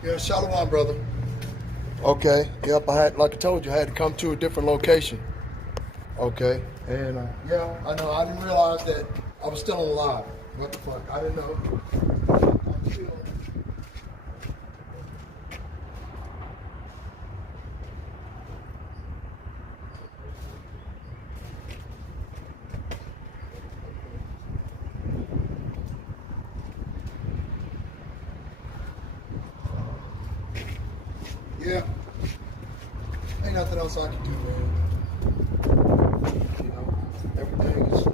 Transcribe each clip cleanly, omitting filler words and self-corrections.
Yeah, Shalom, brother. Okay. Yep, like I told you, I had to come to a different location. Okay. And yeah, I know. I didn't realize that I was still alive. What the fuck? I didn't know. I'm still. Yeah. Ain't nothing else I can do, man. You know, everything is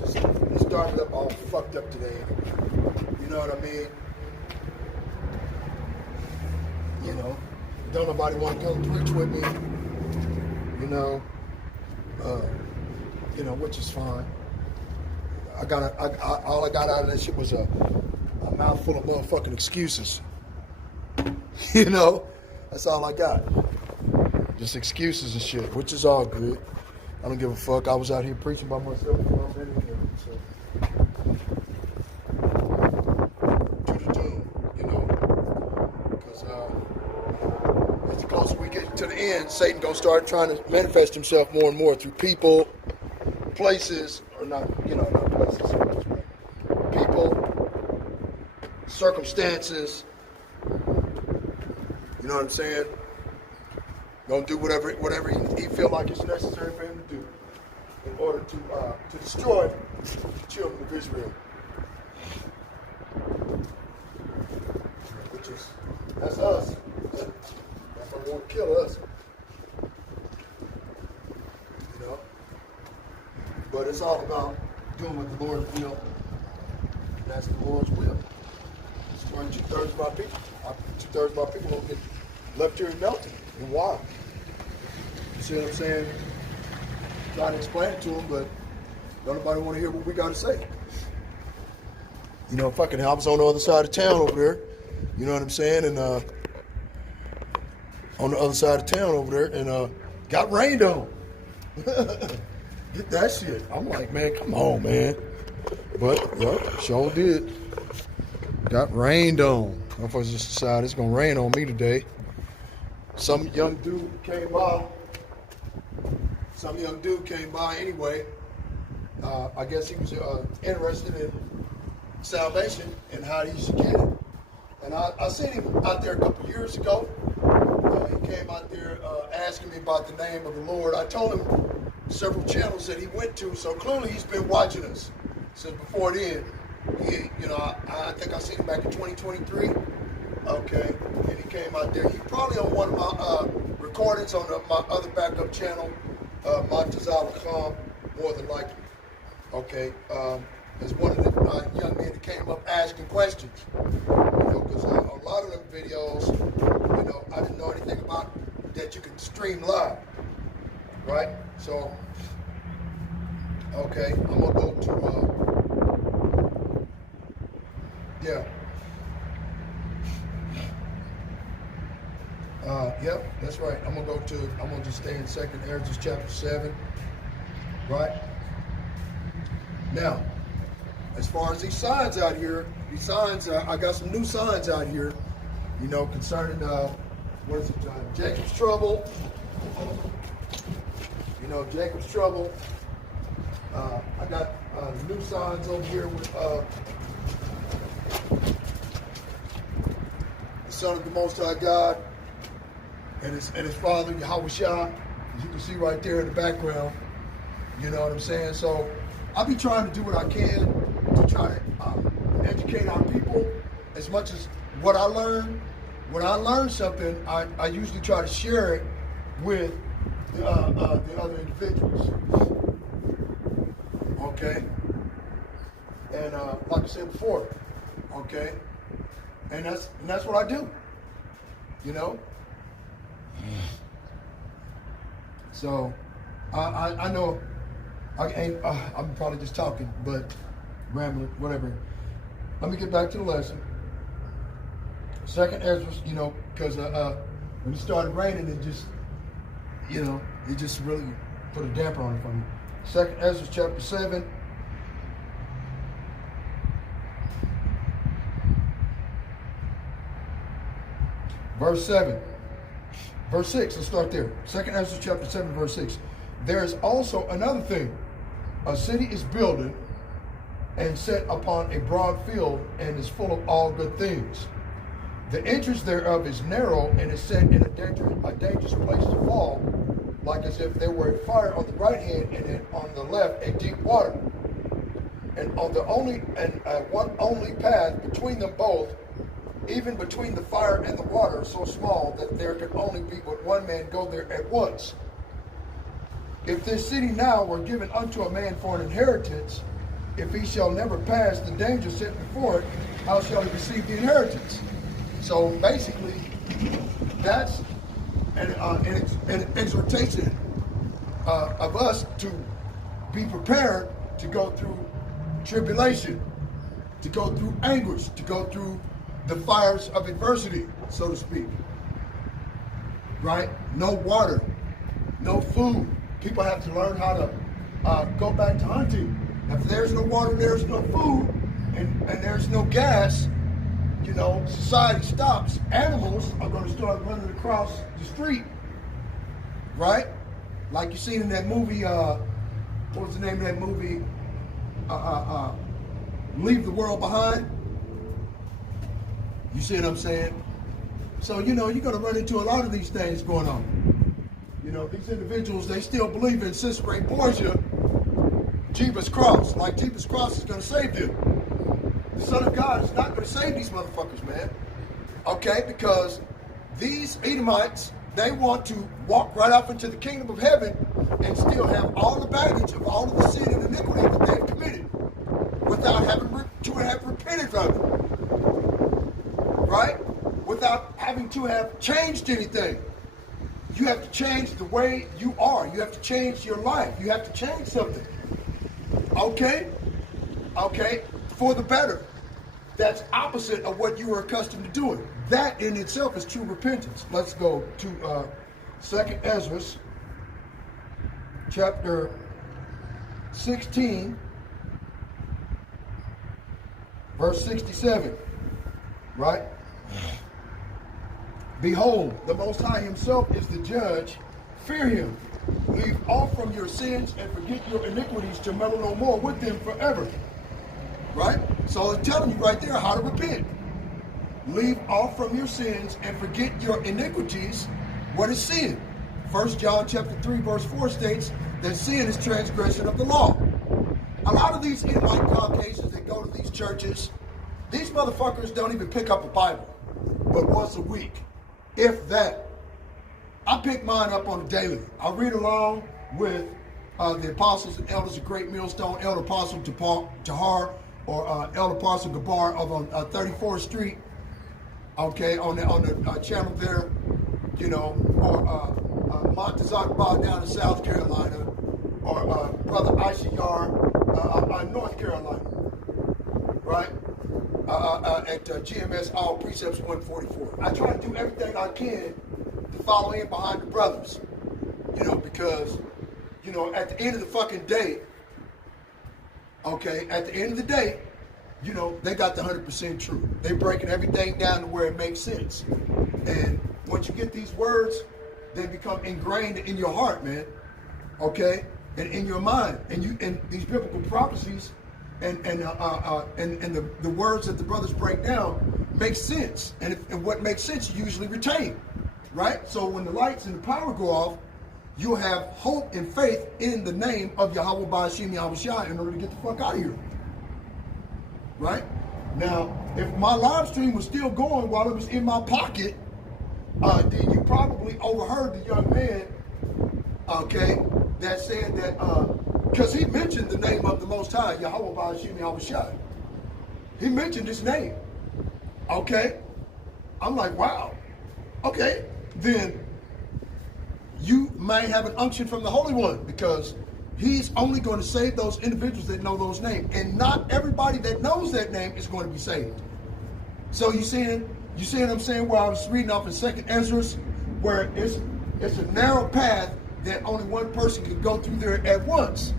just it started up all fucked up today. You know what I mean? You know, don't nobody want to come preach with me. You know, which is fine. All I got out of that shit was a mouthful of motherfucking excuses. You know, that's all I got. Just excuses and shit, which is all good. I don't give a fuck. I was out here preaching by myself for a minute. So. To the doom, you know. Because as the closer we get to the end, Satan gonna start trying to manifest himself more and more through people, places, or not places. People, circumstances. You know what I'm saying? Gonna do whatever he feel like it's necessary for him to do in order to destroy the children of Israel. Which is, that's us. That's gonna want to kill us. You know? But it's all about doing what the Lord will. And that's the Lord's will. That's why 2/3 of my people, 2/3 of my people don't get left here and melted. And why? You see what I'm saying? Trying to explain it to them, but don't nobody want to hear what we got to say. You know, fucking I was on the other side of town over there. You know what I'm saying? And on the other side of town over there, and got rained on. Get that shit. I'm like, man, come on, man. But, yeah, sure did. Got rained on. Motherfuckers just decided it's gonna rain on me today. Some young dude came by. Anyway. I guess he was interested in salvation and how he should get it. And I seen him out there a couple years ago. He came out there asking me about the name of the Lord. I told him several channels that he went to, so clearly he's been watching us since before then. I think I seen him back in 2023. Okay, and he came out there. He probably on one of my recordings on my other backup channel, WWIII, more than likely. Okay, as one of the young men that came up asking questions. You know, because a lot of them videos, you know, I didn't know anything about that you could stream live, right? So, okay, I'm gonna go to yeah. Yep, that's right. I'm gonna just stay in 2nd Ezra chapter 7. Right? Now, as far as these signs out here, I got some new signs out here, you know, concerning, Jacob's trouble. You know, Jacob's trouble. I got new signs over here with the Son of the Most High God and his father, Yahweh Shah, as you can see right there in the background. You know what I'm saying? So I'll be trying to do what I can to try to educate our people as much as what I learn. When I learn something, I usually try to share it with the other individuals. Okay? And like I said before, okay? And that's what I do. You know? So I know I'm probably just talking, but rambling, whatever. Let me get back to the lesson. 2nd Ezra, you know, because when it started raining, it just, you know, it just really put a damper on it for me. 2nd Ezra chapter 7. verse 7. Verse 6, let's start there. 2nd Ezra chapter 7, verse 6. There is also another thing. A city is builded and set upon a broad field and is full of all good things. The entrance thereof is narrow and is set in a dangerous place to fall, like as if there were a fire on the right hand and on the left a deep water. And on the one only path between them both, even between the fire and the water, so small that there could only be but one man go there at once. If this city now were given unto a man for an inheritance, if he shall never pass the danger set before it, how shall he receive the inheritance? So basically, that's an exhortation of us to be prepared to go through tribulation, to go through anguish, to go through the fires of adversity, so to speak. Right? No water, no food. People have to learn how to go back to hunting. If there's no water, there's no food, and there's no gas, you know, society stops. Animals are going to start running across the street, right? Like you seen in that movie, what was the name of that movie? Leave the World Behind. You see what I'm saying? So, you know, you're going to run into a lot of these things going on. You know, these individuals, they still believe in Cicero Borgia, Jeebus Cross. Like Jeebus Cross is going to save them. The Son of God is not going to save these motherfuckers, man. Okay? Because these Edomites, they want to walk right off into the kingdom of heaven and still have all the baggage of all of the sin and iniquity that they've committed without having to have repented from it. Right? Without having to have changed anything. You have to change the way you are. You have to change your life. You have to change something. Okay? Okay? For the better. That's opposite of what you were accustomed to doing. That in itself is true repentance. Let's go to 2nd Ezra, chapter 16, verse 67. Right? Behold, the Most High himself is the judge. Fear him. Leave off from your sins and forget your iniquities to meddle no more with them forever. Right? So it's telling you right there how to repent. Leave off from your sins and forget your iniquities. What is sin? 1 John chapter 3 verse 4 states that sin is transgression of the law. A lot of these Edomite Caucasians that go to these churches, these motherfuckers don't even pick up a Bible but once a week. If that. I pick mine up on a daily. I read along with the apostles and elders of Great Millstone, Elder Apostle Jahar, or Elder Apostle Gabar over on 34th Street. Okay, on the channel there, you know, or Montezot Bar down in South Carolina, or Brother Ishayar, North Carolina, right? At GMS All Precepts 144. I try to do everything I can to follow in behind the brothers, you know, because, you know, at the end of the fucking day, okay, at the end of the day, you know, they got the 100% truth. They breaking everything down to where it makes sense. And once you get these words, they become ingrained in your heart, man, okay, and in your mind. And these biblical prophecies and the words that the brothers break down make sense. And what makes sense you usually retain, right? So when the lights and the power go off, you'll have hope and faith in the name of Yahweh Ba'ashim Yahweh Shai in order to get the fuck out of here. Right? Now, if my live stream was still going while it was in my pocket, then you probably overheard the young man, okay, that said that, because he mentioned the name of the Most High, Yahweh Ba'ashim Yahweh Shai. He mentioned his name. Okay? I'm like, wow. Okay, then you may have an unction from the Holy One, because he's only going to save those individuals that know those names. And not everybody that knows that name is going to be saved. So you see what I'm saying, where I was reading off in 2nd Ezra, where it's a narrow path that only one person can go through there at once.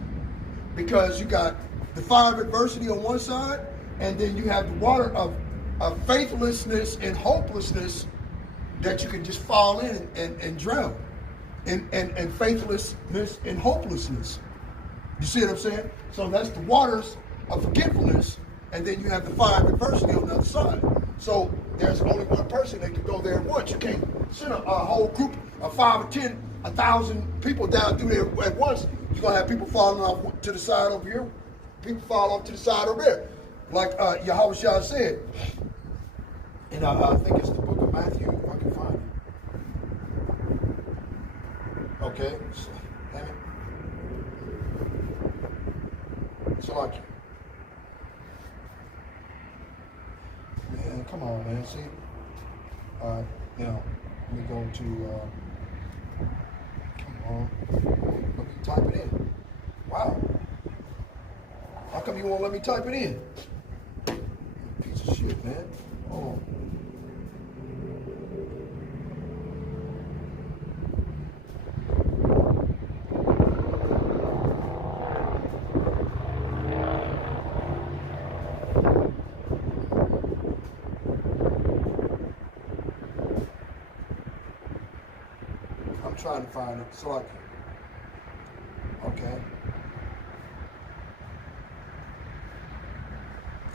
Because you got the fire of adversity on one side, and then you have the water of faithlessness and hopelessness, that you can just fall in and drown and faithlessness and hopelessness. You see what I'm saying? So that's the waters of forgetfulness, and then you have the fire of adversity on the other side. So there's only one person that can go there at once. You can't send a whole group of 5 or 10, 1,000 people down through there at once. You're going to have people falling off to the side over here. People fall off to the side over there. Like Yahushua said. And I think it's the book of Matthew, if I can find it. Okay. Damn it. So like, man, come on, man. See, you know, let me go to. Come on, let me type it in. Wow. How come you won't let me type it in? Piece of shit, man. Hold on. I'm trying to find it so I can. Okay.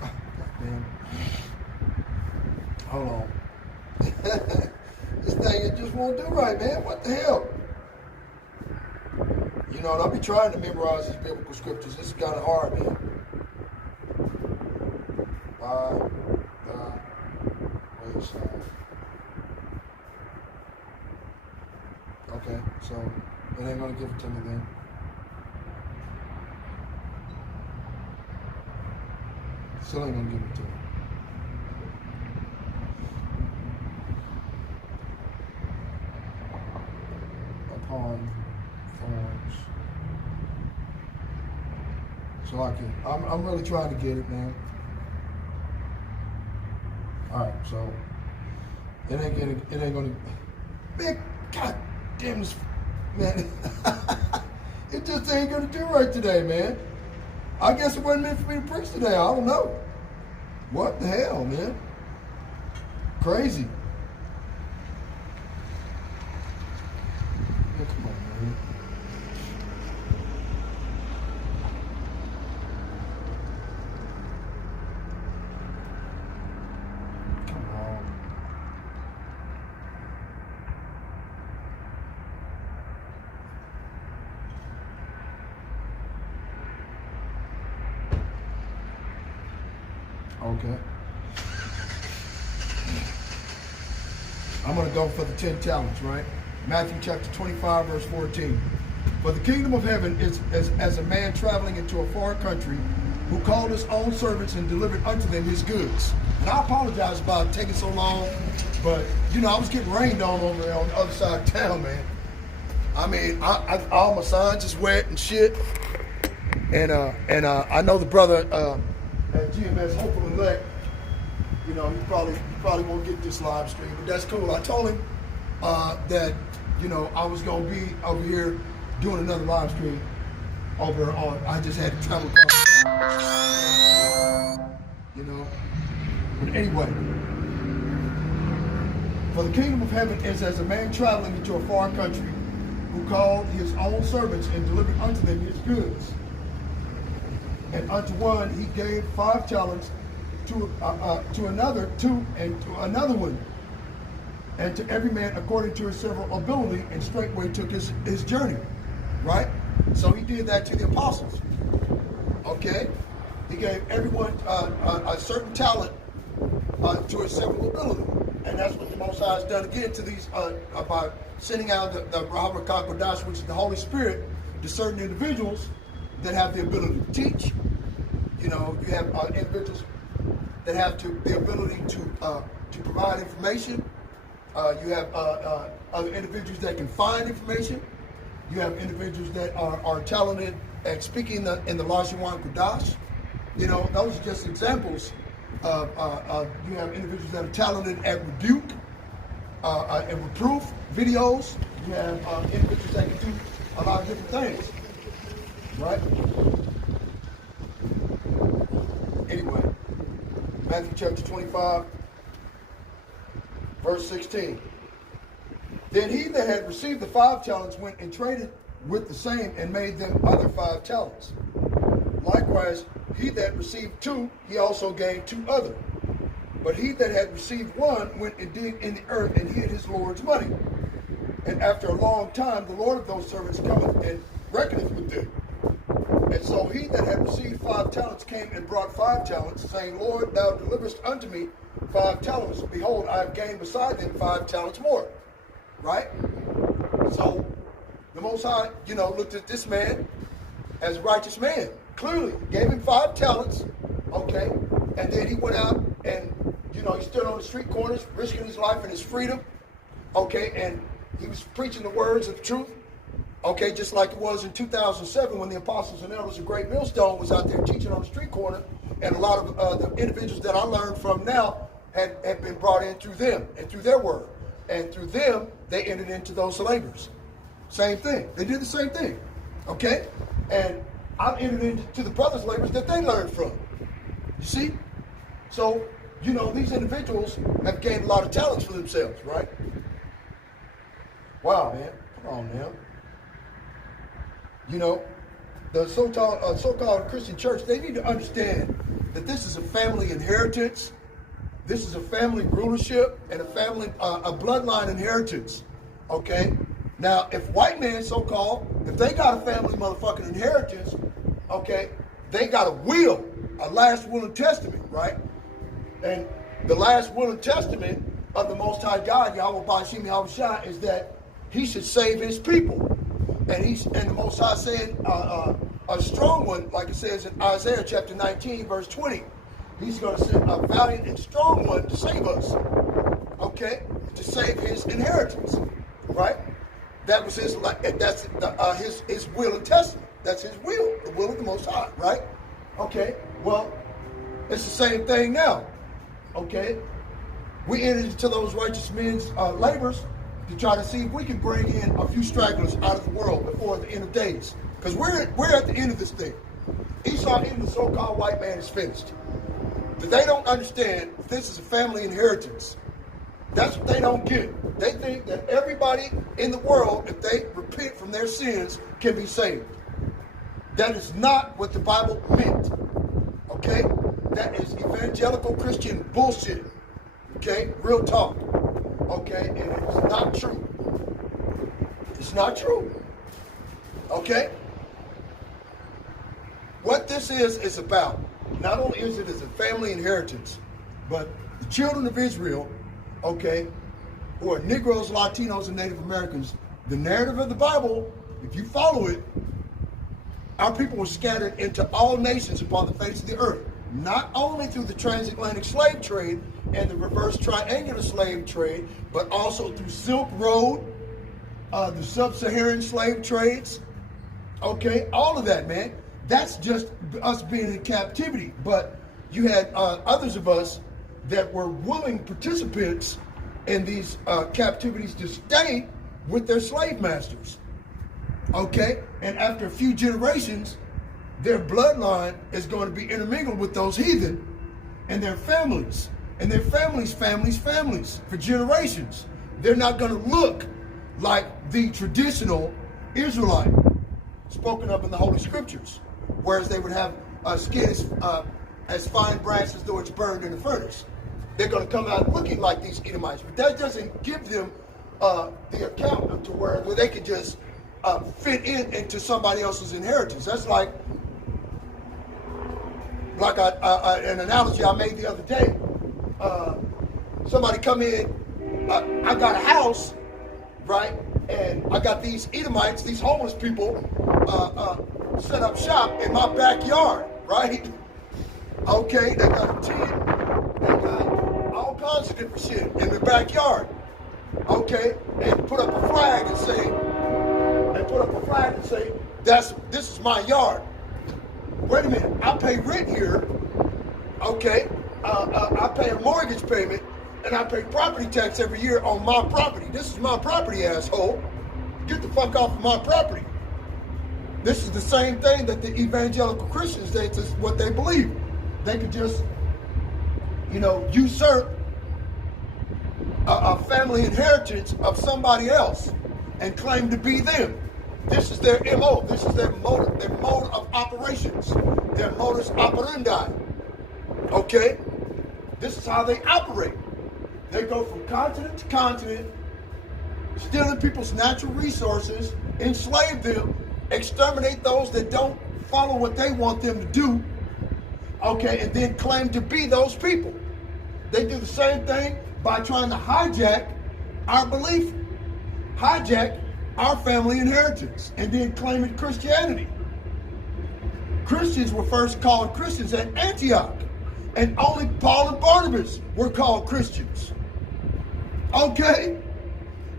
Oh, goddamn. Hold on. This thing it just won't do right, man. What the hell? You know, and I'll be trying to memorize these biblical scriptures. This is kind of hard, man. Okay, so it ain't gonna give it to me then. Still ain't gonna give it to me. Upon thorns. So like I'm really trying to get it, man. Alright, so it ain't gonna man, God damn this man. It just ain't gonna do right today, man. I guess it wasn't meant for me to preach today. I don't know. What the hell, man? Crazy. Yeah, come on, man. Come on. Okay. I'm going to go for the 10 talents, right? Matthew chapter 25, verse 14. For the kingdom of heaven is as a man traveling into a foreign country who called his own servants and delivered unto them his goods. And I apologize about taking so long, but, you know, I was getting rained on over there on the other side of town, man. I mean, all my signs is wet and shit. And I know the brother at GMS Hopeful Elect, you know, he probably won't get this live stream, but that's cool. I told him that, you know, I was gonna be over here doing another live stream over on. I just had to travel across town, you know. But anyway, for the kingdom of heaven is as a man traveling into a foreign country who called his own servants and delivered unto them his goods. And unto one he gave 5 talents, to another 2, and to another 1, and to every man according to his several ability, and straightway took his journey. Right? So he did that to the apostles. Okay? He gave everyone a certain talent to his several ability. And that's what the Most High has done again to these, by sending out the Rahab Kodash, which is the Holy Spirit, to certain individuals that have the ability to teach. You know, you have individuals that have the ability to provide information. You have other individuals that can find information. You have individuals that are talented at speaking in the Lashon Kodash. You know, those are just examples. You have individuals that are talented at rebuke and reproof videos. You have individuals that can do a lot of different things. Right? Anyway, Matthew chapter 25, verse 16. Then he that had received the 5 talents went and traded with the same and made them other 5 talents. Likewise, he that received 2, he also gave 2 other. But he that had received 1 went and digged in the earth and hid his Lord's money. And after a long time, the Lord of those servants cometh and reckoneth with them. And so he that had received 5 talents came and brought 5 talents, saying, Lord, thou deliverest unto me 5 talents. Behold, I have gained beside them 5 talents more. Right? So the Most High, looked at this man as a righteous man. Clearly, gave him 5 talents. Okay? And then he went out and, he stood on the street corners, risking his life and his freedom. Okay? And he was preaching the words of truth. Okay, just like it was in 2007 when the apostles and elders of Great Millstone was out there teaching on the street corner, and a lot of the individuals that I learned from now had been brought in through them and through their word. And through them, they entered into those labors. Same thing. They did the same thing. Okay? And I've entered into the brothers' labors that they learned from. You see? So, these individuals have gained a lot of talents for themselves, right? Wow, man. Come on now. The so-called Christian church, they need to understand that this is a family inheritance. This is a family rulership and a bloodline inheritance. Okay? Now, if white men, so-called, if they got a family motherfucking inheritance, okay, they got a will, a last will and testament, right? And the last will and testament of the Most High God, Yahweh Bashim Yahweh Shai, is that he should save his people. And the Most High said, a strong one, like it says in Isaiah chapter 19, verse 20. He's going to send a valiant and strong one to save us. Okay? To save his inheritance. Right? That was his will and testament. That's his will. The will of the Most High. Right? Okay? Well, it's the same thing now. Okay? We entered into those righteous men's labors to try to see if we can bring in a few stragglers out of the world before the end of days. Because we're at the end of this thing. ESAU-EDOM, the so-called white man, is finished. But they don't understand this is a family inheritance. That's what they don't get. They think that everybody in the world, if they repent from their sins, can be saved. That is not what the Bible meant. Okay? That is evangelical Christian bullshit. Okay? Real talk. Okay? And it's not true. It's not true. Okay? What this is about, not only is it as a family inheritance, but the children of Israel, okay, who are Negroes, Latinos, and Native Americans, the narrative of the Bible, if you follow it, our people were scattered into all nations upon the face of the earth, not only through the transatlantic slave trade and the reverse triangular slave trade, but also through Silk Road, the sub-Saharan slave trades, okay, all of that, man. That's just us being in captivity. But you had others of us that were willing participants in these captivities to stay with their slave masters. Okay? And after a few generations, their bloodline is going to be intermingled with those heathen and their families. And their families for generations. They're not going to look like the traditional Israelite spoken of in the Holy Scriptures. Whereas they would have skin as fine brass as though it's burned in the furnace. They're going to come out looking like these Edomites. But that doesn't give them the account to where they could just fit into somebody else's inheritance. That's like an analogy I made the other day. Somebody come in, I got a house, right? And I got these Edomites, these homeless people, set up shop in my backyard, right? Okay, they got a tent, they got all kinds of different shit in the backyard. Okay, and put up a flag and say, this is my yard. Wait a minute, I pay rent here, okay? I pay a mortgage payment, and I pay property tax every year on my property. This is my property, asshole. Get the fuck off of my property. This is the same thing that the evangelical Christians, this is what they believe. They could just, usurp a family inheritance of somebody else and claim to be them. This is their MO. This is their mode of operations, their modus operandi. Okay? This is how they operate. They go from continent to continent, stealing people's natural resources, enslave them, exterminate those that don't follow what they want them to do, okay, and then claim to be those people. They do the same thing by trying to hijack our belief, hijack our family inheritance, and then claim it Christianity. Christians were first called Christians at Antioch, and only Paul and Barnabas were called Christians. Okay?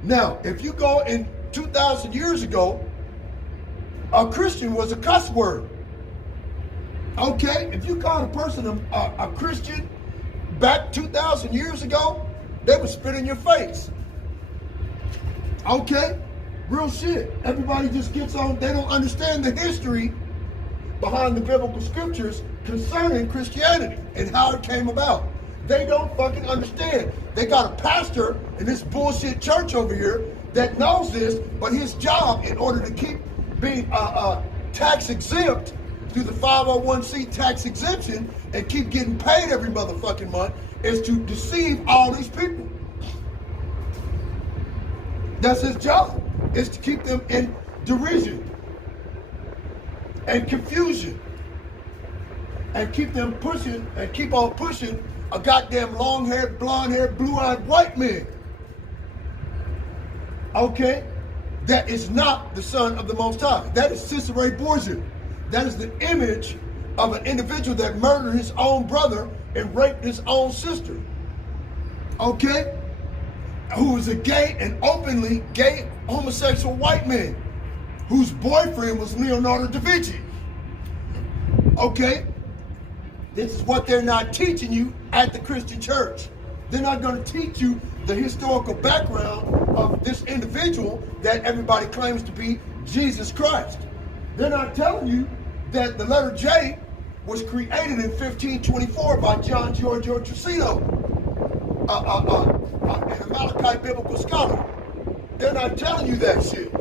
Now, if you go in 2,000 years ago, a Christian was a cuss word. Okay? If you called a person a Christian back 2,000 years ago, they would spit in your face. Okay? Real shit. Everybody just gets on, they don't understand the history behind the biblical scriptures concerning Christianity and how it came about. They don't fucking understand. They got a pastor in this bullshit church over here that knows this, but his job, in order to keep being tax exempt through the 501c tax exemption and keep getting paid every motherfucking month, is to deceive all these people. That's his job, is to keep them in derision and confusion and keep them pushing and keep on pushing a goddamn long-haired, blonde-haired, blue-eyed white man. Okay? That is not the Son of the Most High. That is Cesare Borgia. That is the image of an individual that murdered his own brother and raped his own sister. Okay? Who was a gay and openly gay homosexual white man whose boyfriend was Leonardo da Vinci. Okay? This is what they're not teaching you at the Christian church. They're not going to teach you the historical background of this individual that everybody claims to be Jesus Christ. They're not telling you that the letter J was created in 1524 by John Giorgio Tricino, an Amalekite biblical scholar. They're not telling you that shit.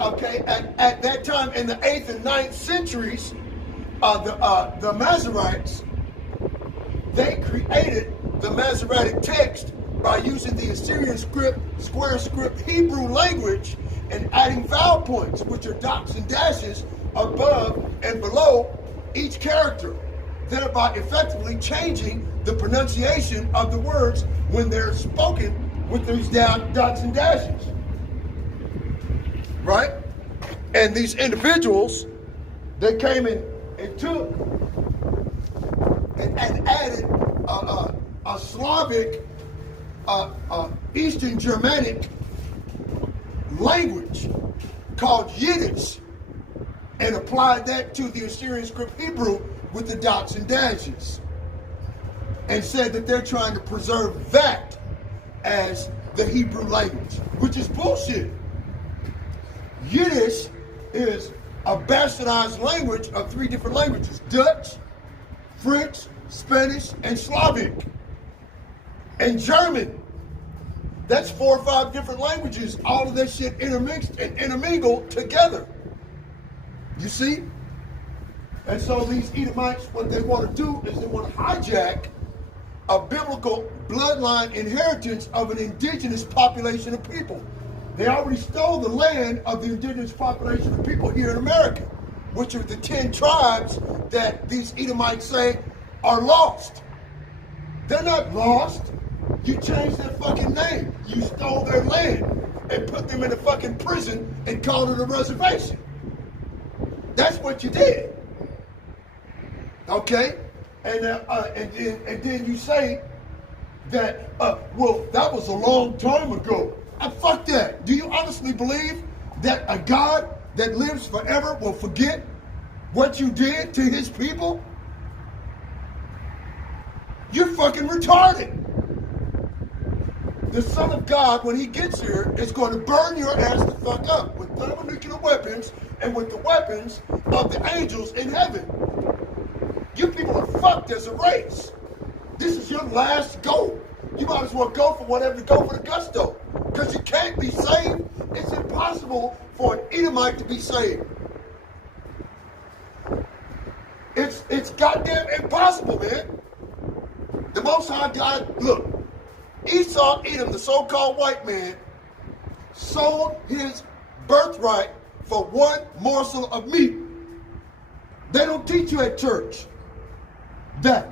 Okay, at that time in the 8th and 9th centuries, the Masoretes, they created the Masoretic text by using the Assyrian script, square script Hebrew language, and adding vowel points, which are dots and dashes above and below each character, thereby effectively changing the pronunciation of the words when they're spoken with these dots and dashes. Right? And these individuals, they came in and took and added a Slavic, Eastern Germanic language called Yiddish and applied that to the Assyrian script Hebrew with the dots and dashes, and said that they're trying to preserve that as the Hebrew language, which is bullshit. Yiddish is a bastardized language of 3 different languages: Dutch, French, Spanish, and Slavic, and German. That's 4 or 5 different languages, all of that shit intermixed and intermingled together. You see? And so these Edomites, what they want to do is they want to hijack a biblical bloodline inheritance of an indigenous population of people. They already stole the land of the indigenous population of people here in America, which are the 10 tribes that these Edomites say are lost. They're not lost. You changed their fucking name. You stole their land and put them in a fucking prison and called it a reservation. That's what you did. Okay? And then you say that, well, that was a long time ago. Fuck that. Do you honestly believe that a God that lives forever will forget what you did to his people? You're fucking retarded. The Son of God, when he gets here, is going to burn your ass the fuck up with thermonuclear weapons and with the weapons of the angels in heaven. You people are fucked as a race. This is your last go. you might as well go for whatever to go for the gusto. Because you can't be saved. It's impossible for an Edomite to be saved. It's goddamn impossible, man. The Most High God, look, ESAU-EDOM, the so-called white man, sold his birthright for one morsel of meat. They don't teach you at church that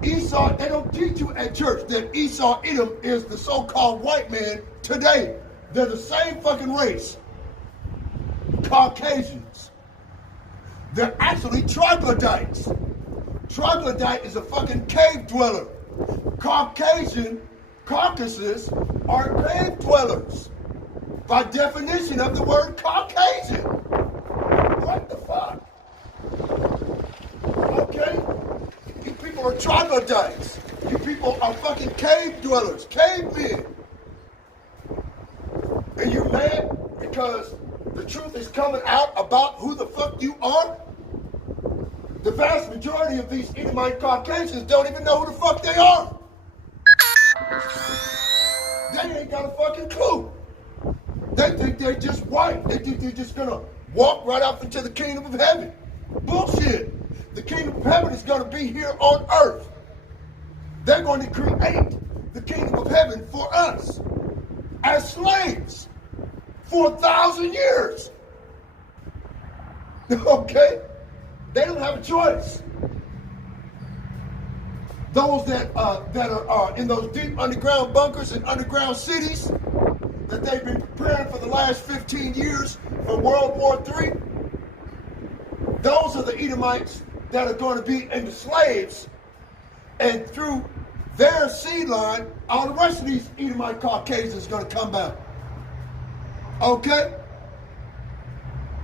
they don't teach you at church that ESAU-EDOM is the so-called white man today. They're the same fucking race. Caucasians. They're actually troglodytes. Troglodyte is a fucking cave dweller. Caucasus are cave dwellers. By definition of the word Caucasian. What the fuck? Okay? You people are troglodytes. You people are fucking cave dwellers, cavemen. And you're mad because the truth is coming out about who the fuck you are? The vast majority of these Edomite Caucasians don't even know who the fuck they are. They ain't got a fucking clue. They think they're just white. They think they're just gonna walk right up into the kingdom of heaven. Bullshit. The kingdom of heaven is gonna be here on earth. They're going to create the kingdom of heaven for us as slaves for 1,000 years. Okay? They don't have a choice. Those that are in those deep underground bunkers and underground cities that they've been preparing for the last 15 years for World War III, those are the Edomites that are going to be into slaves, and through their seed line, all the rest of these Edomite Caucasians are going to come back. Okay?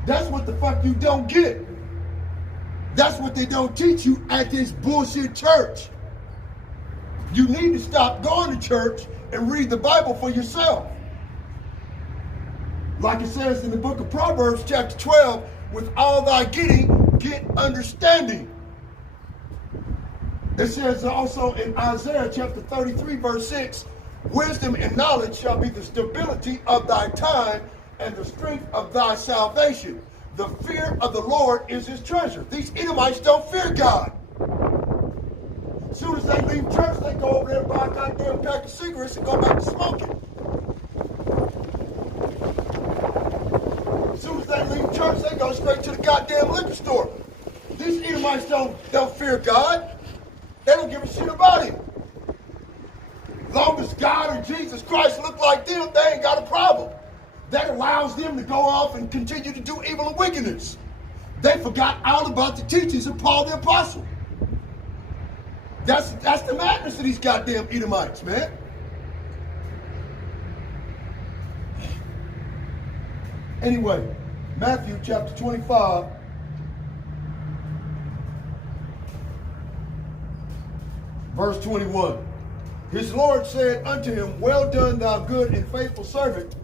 That's what the fuck you don't get. That's what they don't teach you at this bullshit church. You need to stop going to church and read the Bible for yourself. Like it says in the book of Proverbs, chapter 12, with all thy getting, get understanding. It says also in Isaiah chapter 33, verse 6, wisdom and knowledge shall be the stability of thy time and the strength of thy salvation. The fear of the Lord is his treasure. These Edomites don't fear God. As soon as they leave church, they go over there and buy a goddamn pack of cigarettes and go back to smoking. As soon as they leave church, they go straight to the goddamn liquor store. These Edomites don't fear God. They don't give a shit about him. As long as God or Jesus Christ look like them, they ain't got a problem. That allows them to go off and continue to do evil and wickedness. They forgot all about the teachings of Paul the Apostle. That's the madness of these goddamn Edomites, man. Anyway, Matthew chapter 25. Verse 21. His Lord said unto him, well done, thou good and faithful servant.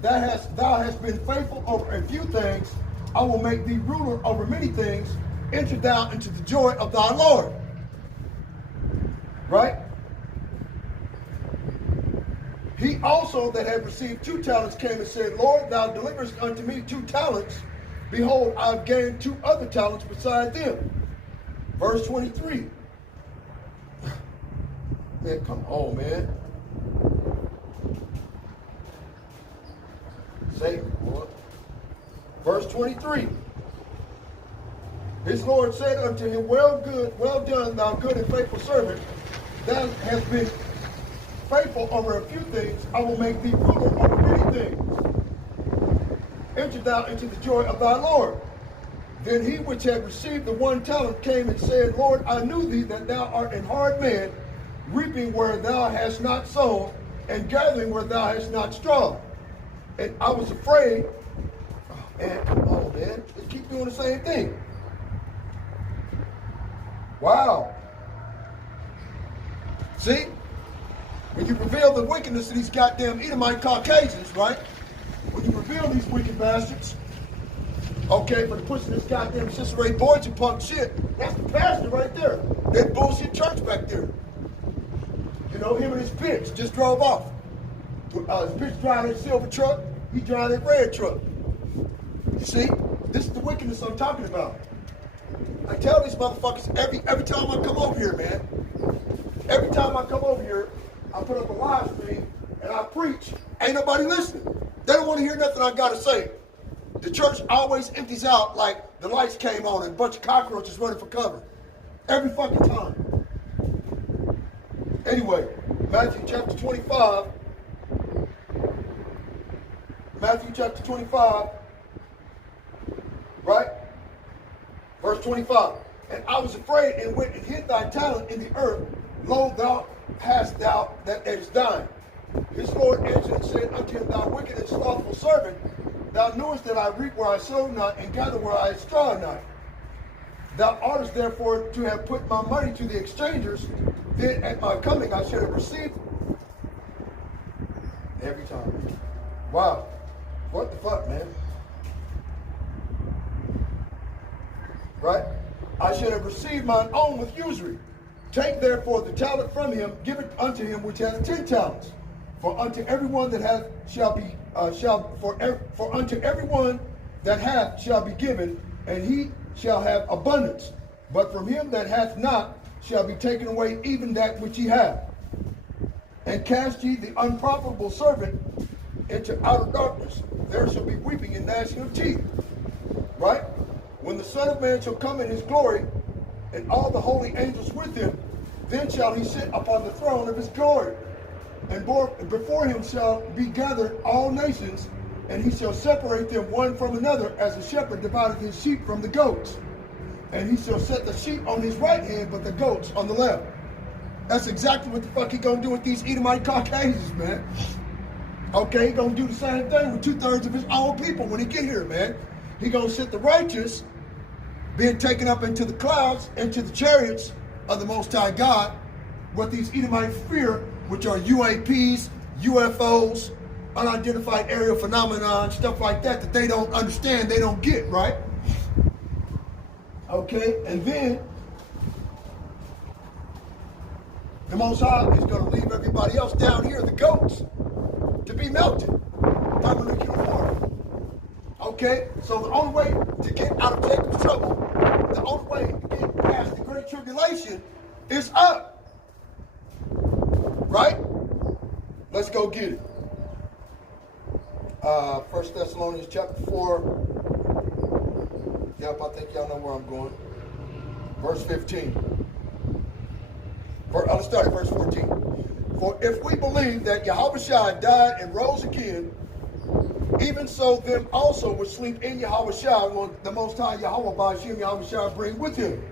Thou hast been faithful over a few things. I will make thee ruler over many things. Enter thou into the joy of thy Lord. Right? He also that had received 2 talents came and said, Lord, thou deliverest unto me 2 talents. Behold, I have gained 2 other talents beside them. Verse 23. Man, come on, man. Save it, boy. Verse 23. His Lord said unto him, well done, thou good and faithful servant. Thou hast been faithful over a few things. I will make thee ruler over many things. Enter thou into the joy of thy Lord. Then he which had received the 1 talent came and said, Lord, I knew thee that thou art an hard man, reaping where thou hast not sown, and gathering where thou hast not strawed. And I was afraid. Oh, man, come on, man. They keep doing the same thing. Wow. See? When you reveal the wickedness of these goddamn Edomite Caucasians, right? When you reveal these wicked bastards, okay, for pushing this goddamn Cicero boys and punk shit, that's the pastor right there. That bullshit church back there. You know, him and his bitch just drove off. His bitch driving a silver truck, he driving a red truck. You see, this is the wickedness I'm talking about. I tell these motherfuckers every time I come over here, man. Every time I come over here, I put up a live stream and I preach. Ain't nobody listening. They don't want to hear nothing I gotta say. The church always empties out like the lights came on and a bunch of cockroaches running for cover. Every fucking time. Anyway, Matthew chapter 25. Matthew chapter 25. Right? Verse 25. And I was afraid and went and hid thy talent in the earth. Lo, thou hast thou that is thine. His Lord answered and said unto him, thou wicked and slothful servant, thou knewest that I reap where I sow not, and gather where I straw not. Thou oughtest therefore to have put my money to the exchangers, then at my coming I should have received every time. Wow. What the fuck, man? Right? I should have received mine own with usury. Take therefore the talent from him, give it unto him which hath 10 talents. For unto everyone that hath for unto everyone that hath shall be given, and he shall have abundance. But from him that hath not shall be taken away even that which he hath. And cast ye the unprofitable servant into outer darkness. There shall be weeping and gnashing of teeth. Right? When the Son of Man shall come in his glory, and all the holy angels with him, then shall he sit upon the throne of his glory. And before him shall be gathered all nations, and he shall separate them one from another, as a shepherd divideth his sheep from the goats. And he shall set the sheep on his right hand, but the goats on the left. That's exactly what the fuck he gonna do with these Edomite Caucasians, man. Okay, he gonna do the same thing with 2/3 of his own people when he get here, man. He gonna set the righteous being taken up into the clouds, into the chariots of the Most High God, what these Edomites fear, which are UAPs, UFOs, unidentified aerial phenomenon, stuff like that, that they don't understand, they don't get, right? Okay, and then the Most High is going to leave everybody else down here, the goats, to be melted. Thermonuclear war. Okay, so the only way to get out of Jacob's trouble, the only way to get past the Great Tribulation is up. Right? Let's go get it. 1 Thessalonians chapter 4. Yep, I think y'all know where I'm going. Verse 15. Let's start at verse 14. For if we believe that Yahushua died and rose again, even so them also which sleep in Yahushua, the Most High Yahweh Ba'ashim Yahushua bring with him.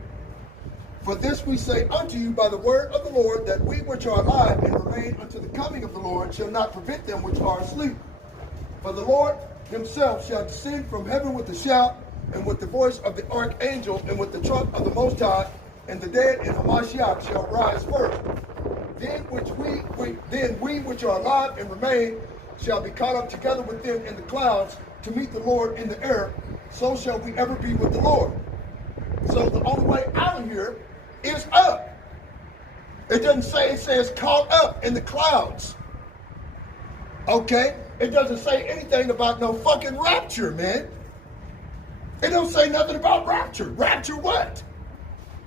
For this we say unto you by the word of the Lord, that we which are alive and remain unto the coming of the Lord shall not prevent them which are asleep. For the Lord himself shall descend from heaven with a shout, and with the voice of the archangel, and with the trump of the Most High, and the dead in Hamashiach shall rise first. Then we which are alive and remain shall be caught up together with them in the clouds to meet the Lord in the air. So shall we ever be with the Lord. So the only way out of here is up. It doesn't say, it says caught up in the clouds. Okay? It doesn't say anything about no fucking rapture, man. It don't say nothing about rapture. Rapture what?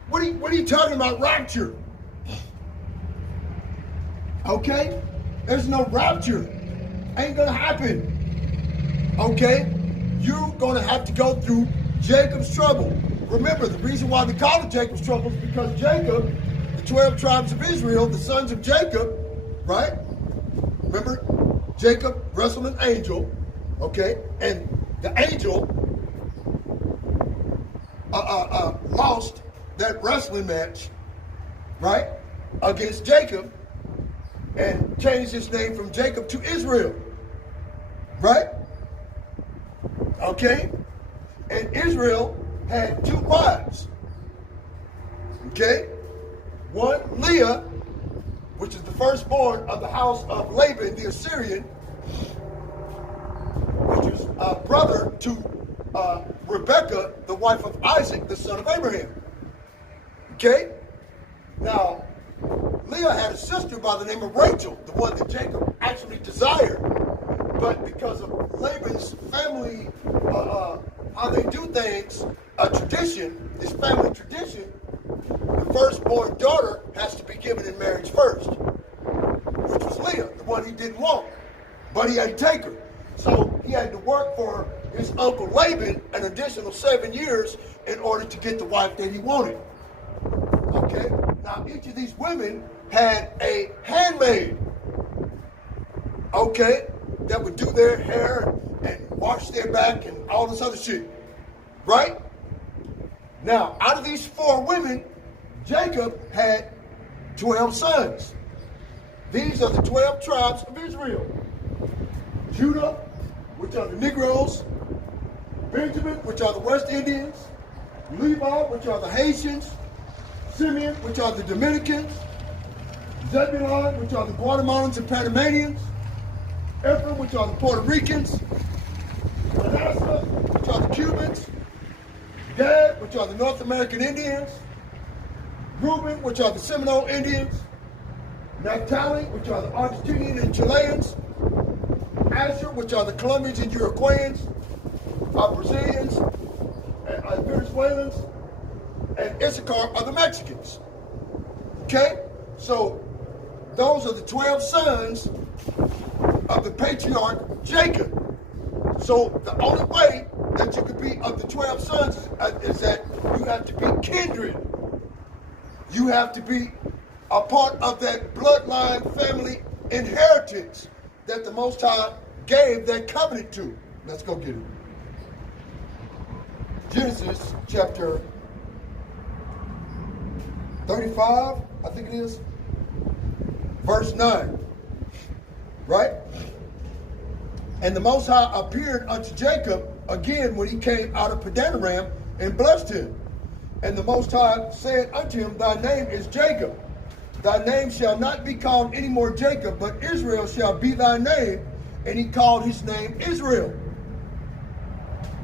What are you talking about rapture? Okay? There's no rapture. Ain't gonna happen. Okay? You're gonna have to go through Jacob's trouble. Remember, the reason why we call it Jacob's trouble is because Jacob, the 12 tribes of Israel, the sons of Jacob, right? Remember, Jacob wrestled an angel, okay? And the angel lost that wrestling match, right, against Jacob, and changed his name from Jacob to Israel, right? Okay? And Israel had 2 wives, okay? One, Leah, which is the firstborn of the house of Laban the Assyrian, which is a brother to Rebekah, the wife of Isaac, the son of Abraham. Okay? Now, Leah had a sister by the name of Rachel, the one that Jacob actually desired. But because of Laban's family, how they do things, a tradition, his family tradition, the firstborn daughter has to be given in marriage first, which was Leah, the one he didn't want. But he had to take her. So he had to work for his uncle Laban an additional 7 years in order to get the wife that he wanted. Okay? Now, each of these women had a handmaid, okay, that would do their hair and wash their back and all this other shit, right? Now, out of these 4 women, Jacob had 12 sons. These are the 12 tribes of Israel. Judah, which are the Negroes. Benjamin, which are the West Indians. Levi, which are the Haitians. Simeon, which are the Dominicans. Zebulon, which are the Guatemalans and Panamanians. Ephraim, which are the Puerto Ricans. Manasseh, which are the Cubans. Gad, which are the North American Indians. Reuben, which are the Seminole Indians. Naphtali, which are the Argentinian and Chileans. Asher, which are the Colombians and Uruguayans. Brazilians, and Venezuelans, and Issachar are the Mexicans. Okay? So, those are the 12 sons of the patriarch Jacob. So, the only way that you could be of the 12 sons is that you have to be kindred. You have to be a part of that bloodline family inheritance that the Most High gave that covenant to. Let's go get it. Genesis chapter 35, I think it is, verse 9, right? And the Most High appeared unto Jacob again when he came out of Padanaram and blessed him. And the Most High said unto him, Thy name is Jacob. Thy name shall not be called any more Jacob, but Israel shall be thy name. And he called his name Israel.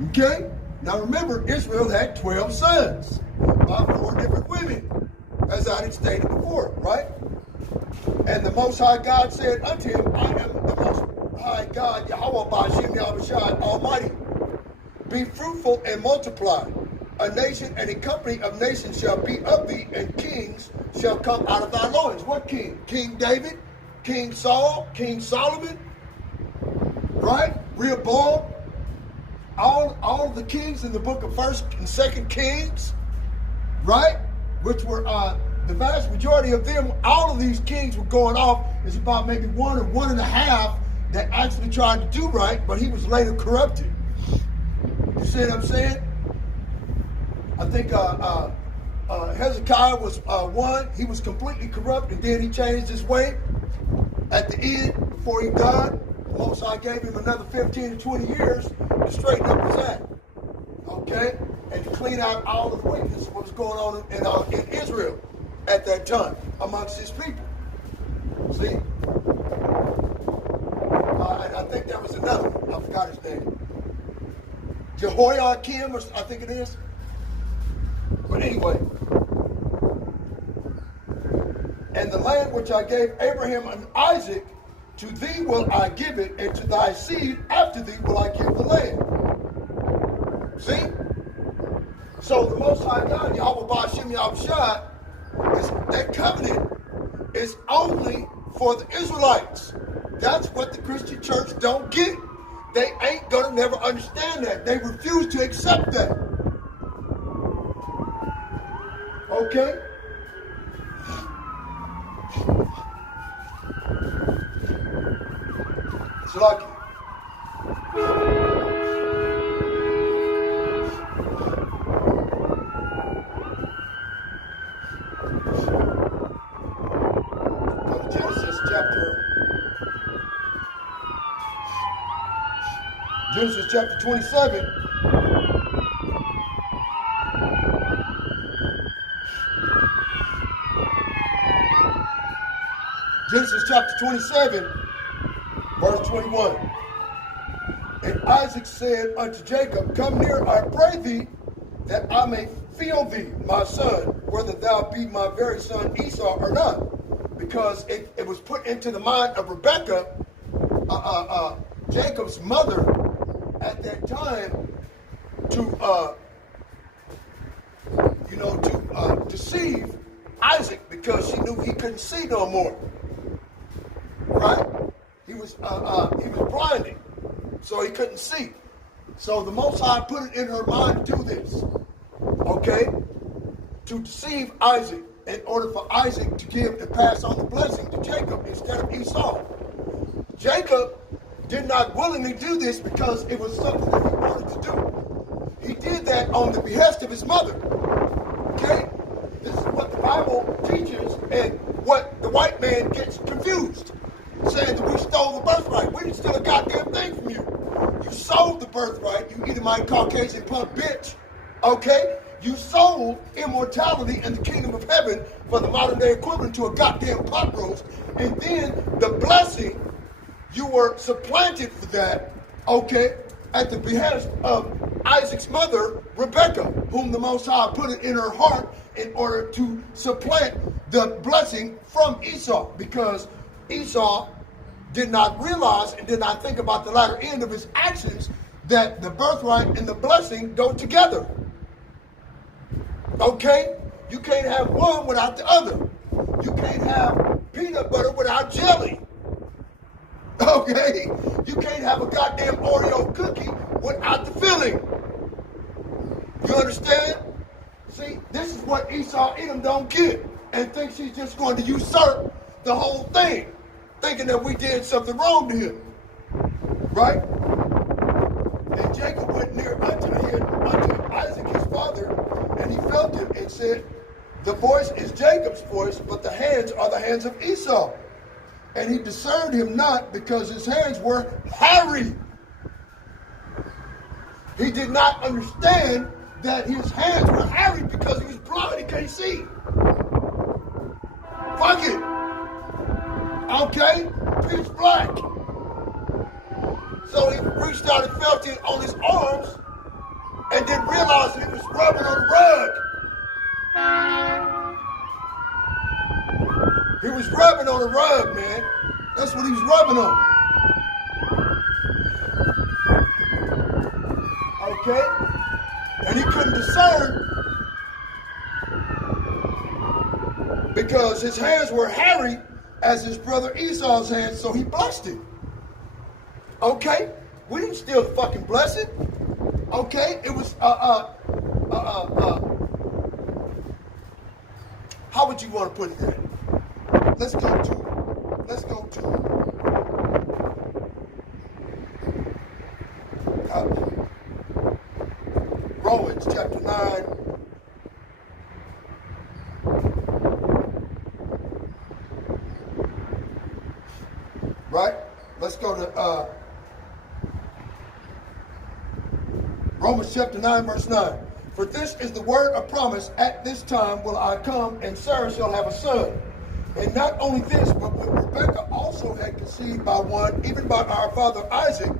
Okay? Now remember, Israel had 12 sons by 4 different women, as I had stated before, right? And the Most High God said unto him, I am the Most High God, Yahweh Ba'ashem Yahushua Almighty. Be fruitful and multiply. A nation and a company of nations shall be of thee, and kings shall come out of thy loins. What king? King David, King Saul, King Solomon, right? Rehoboam. All of the kings in the book of 1st and 2nd Kings, right? Which were the vast majority of them, all of these kings were going off. It's about maybe 1 or 1.5 that actually tried to do right, but he was later corrupted. You see what I'm saying? I think Hezekiah was one. He was completely corrupt, and then he changed his way. At the end, before he died, the Most High gave him another 15 to 20 years to straighten up his act, okay? And to clean out all of the wickedness of what was going on in Israel at that time amongst his people. See? And I think that was another one. I forgot his name. Jehoiakim, I think it is. But anyway. And the land which I gave Abraham and Isaac, to thee will I give it, and to thy seed after thee will I give the land. See? So the Most High God, Yahweh Ba'ashem Yahushua, that covenant is only for the Israelites. That's what the Christian church don't get. They ain't gonna never understand that. They refuse to accept that. Okay? Salaki. Genesis chapter 27. Genesis chapter 27, verse 21. And Isaac said unto Jacob, Come near, I pray thee, that I may feel thee, my son, whether thou be my very son Esau or not. because it was put into the mind of Rebekah, Jacob's mother at that time, to deceive Isaac, because she knew he couldn't see no more. Right? He was blinded, so he couldn't see. So the Most High put it in her mind to do this, okay, to deceive Isaac in order for Isaac to give and pass on the blessing to Jacob instead of Esau. Jacob did not willingly do this because it was something that he wanted to do. He did that on the behest of his mother. Okay? This is what the Bible teaches, and what the white man gets confused, saying that we stole the birthright. We didn't steal a goddamn thing from you. You sold the birthright, you Edomite Caucasian punk bitch. Okay? You sold immortality in the kingdom of heaven for the modern day equivalent to a goddamn pot roast. And then the blessing, you were supplanted for that, okay, at the behest of Isaac's mother, Rebekah, whom the Most High put it in her heart in order to supplant the blessing from Esau, because Esau did not realize and did not think about the latter end of his actions, that the birthright and the blessing go together. Okay? You can't have one without the other. You can't have peanut butter without jelly. Okay? You can't have a goddamn Oreo cookie without the filling. You understand? See, this is what ESAU-EDOM don't get, and thinks she's just going to usurp the whole thing, thinking that we did something wrong to him. Right? And Jacob went near unto Isaac his father, and he felt it and said, the voice is Jacob's voice, but the hands are the hands of Esau. And he discerned him not, because his hands were hairy. He did not understand that his hands were hairy because he was blind, he can't see. Fuck it. Okay? Pitch black. So he reached out and felt it on his arms, and then realized that he was rubbing on the rug. He was rubbing on the rug, man. That's what he was rubbing on. Okay? And he couldn't discern because his hands were hairy as his brother Esau's hands, so he blessed it. Okay? We didn't steal the fucking blessing. Okay? It was, how would you want to put it there? Let's go to Romans chapter 9. Right? Let's go to Romans chapter 9, verse 9. For this is the word of promise, at this time will I come, and Sarah shall have a son. And not only this, but when Rebekah also had conceived by one, even by our father Isaac,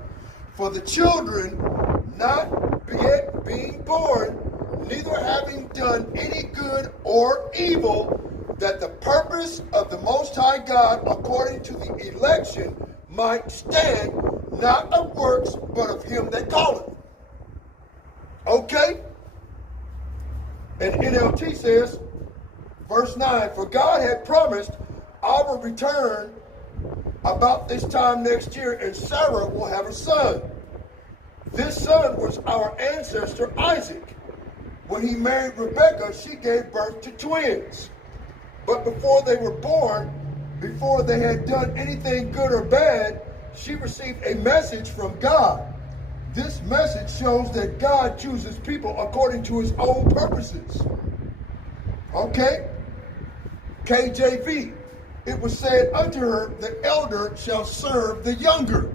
for the children not yet being born, neither having done any good or evil, that the purpose of the Most High God, according to the election, might stand, not of works, but of him that calleth. Okay? And NLT says, verse 9, for God had promised, I will return about this time next year, and Sarah will have a son. This son was our ancestor Isaac. When he married Rebekah, she gave birth to twins. But before they were born, before they had done anything good or bad, she received a message from God. This message shows that God chooses people according to his own purposes. Okay? KJV. It was said unto her, the elder shall serve the younger.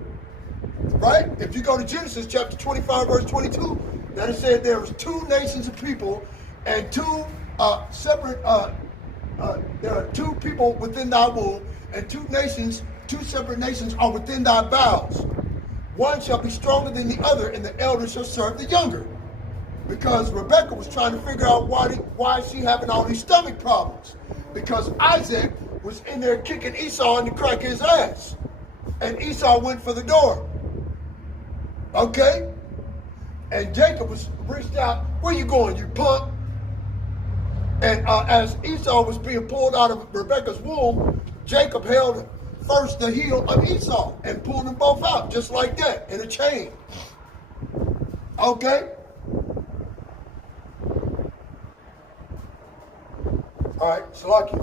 Right? If you go to Genesis chapter 25, verse 22, that it said there was two nations of people and two separate, there are two people within thy womb, and two separate nations are within thy bowels. One shall be stronger than the other, and the elder shall serve the younger. Because Rebekah was trying to figure out why she having all these stomach problems. Because Isaac was in there kicking Esau in the crack of his ass. And Esau went for the door. Okay? And Jacob was reached out, where you going, you punk? And as Esau was being pulled out of Rebekah's womb, Jacob held first the heel of Esau and pulled them both out, just like that, in a chain. Okay? All right, Salaki.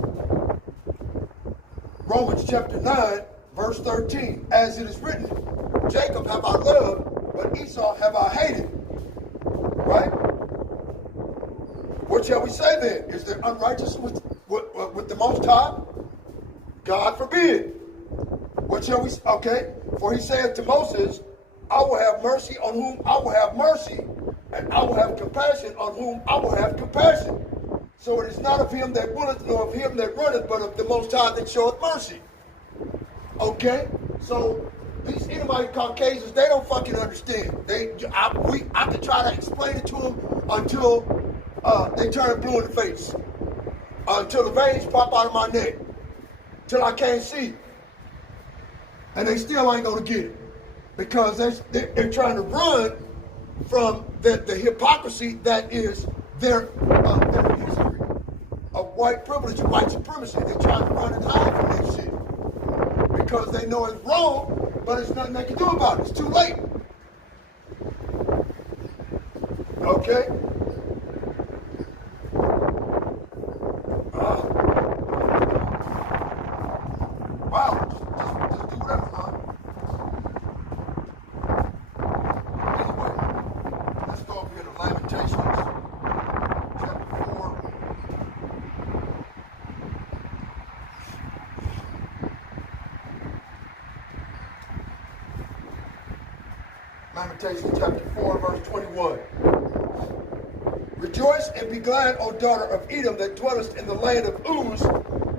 Romans chapter 9, verse 13. As it is written, Jacob have I loved, but Esau have I hated. Right? What shall we say then? Is there unrighteousness with the Most High? God forbid. What shall we say? Okay. For he saith to Moses, I will have mercy on whom I will have mercy, and I will have compassion on whom I will have compassion. So it is not of him that willeth, nor of him that runneth, but of the Most High that showeth mercy. Okay? So these Edomite Caucasians, they don't fucking understand. I could try to explain it to them until they turn blue in the face. Until the veins pop out of my neck. Till I can't see. And they still ain't gonna get it. Because they're trying to run from the hypocrisy that is their history of white privilege and white supremacy. They're trying to run and hide from that shit. Because they know it's wrong, but there's nothing they can do about it. It's too late. Okay? Wow. Just do whatever, huh? Anyway, let's go over here to Lamentations, chapter 4. Lamentations chapter 4, verse 21. Rejoice and be glad, O daughter of Edom, that dwellest in the land of Uz.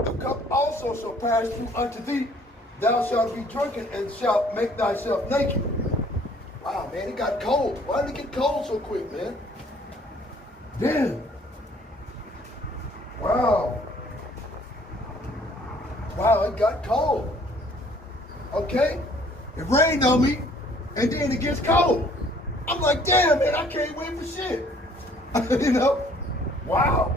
The cup also shall pass through unto thee. Thou shalt be drunken and shalt make thyself naked. Wow, man, it got cold. Why did it get cold so quick, man? Damn. Wow. Wow, it got cold. Okay? It rained on me, and then it gets cold. I'm like, damn, man, I can't wait for shit. You know? Wow.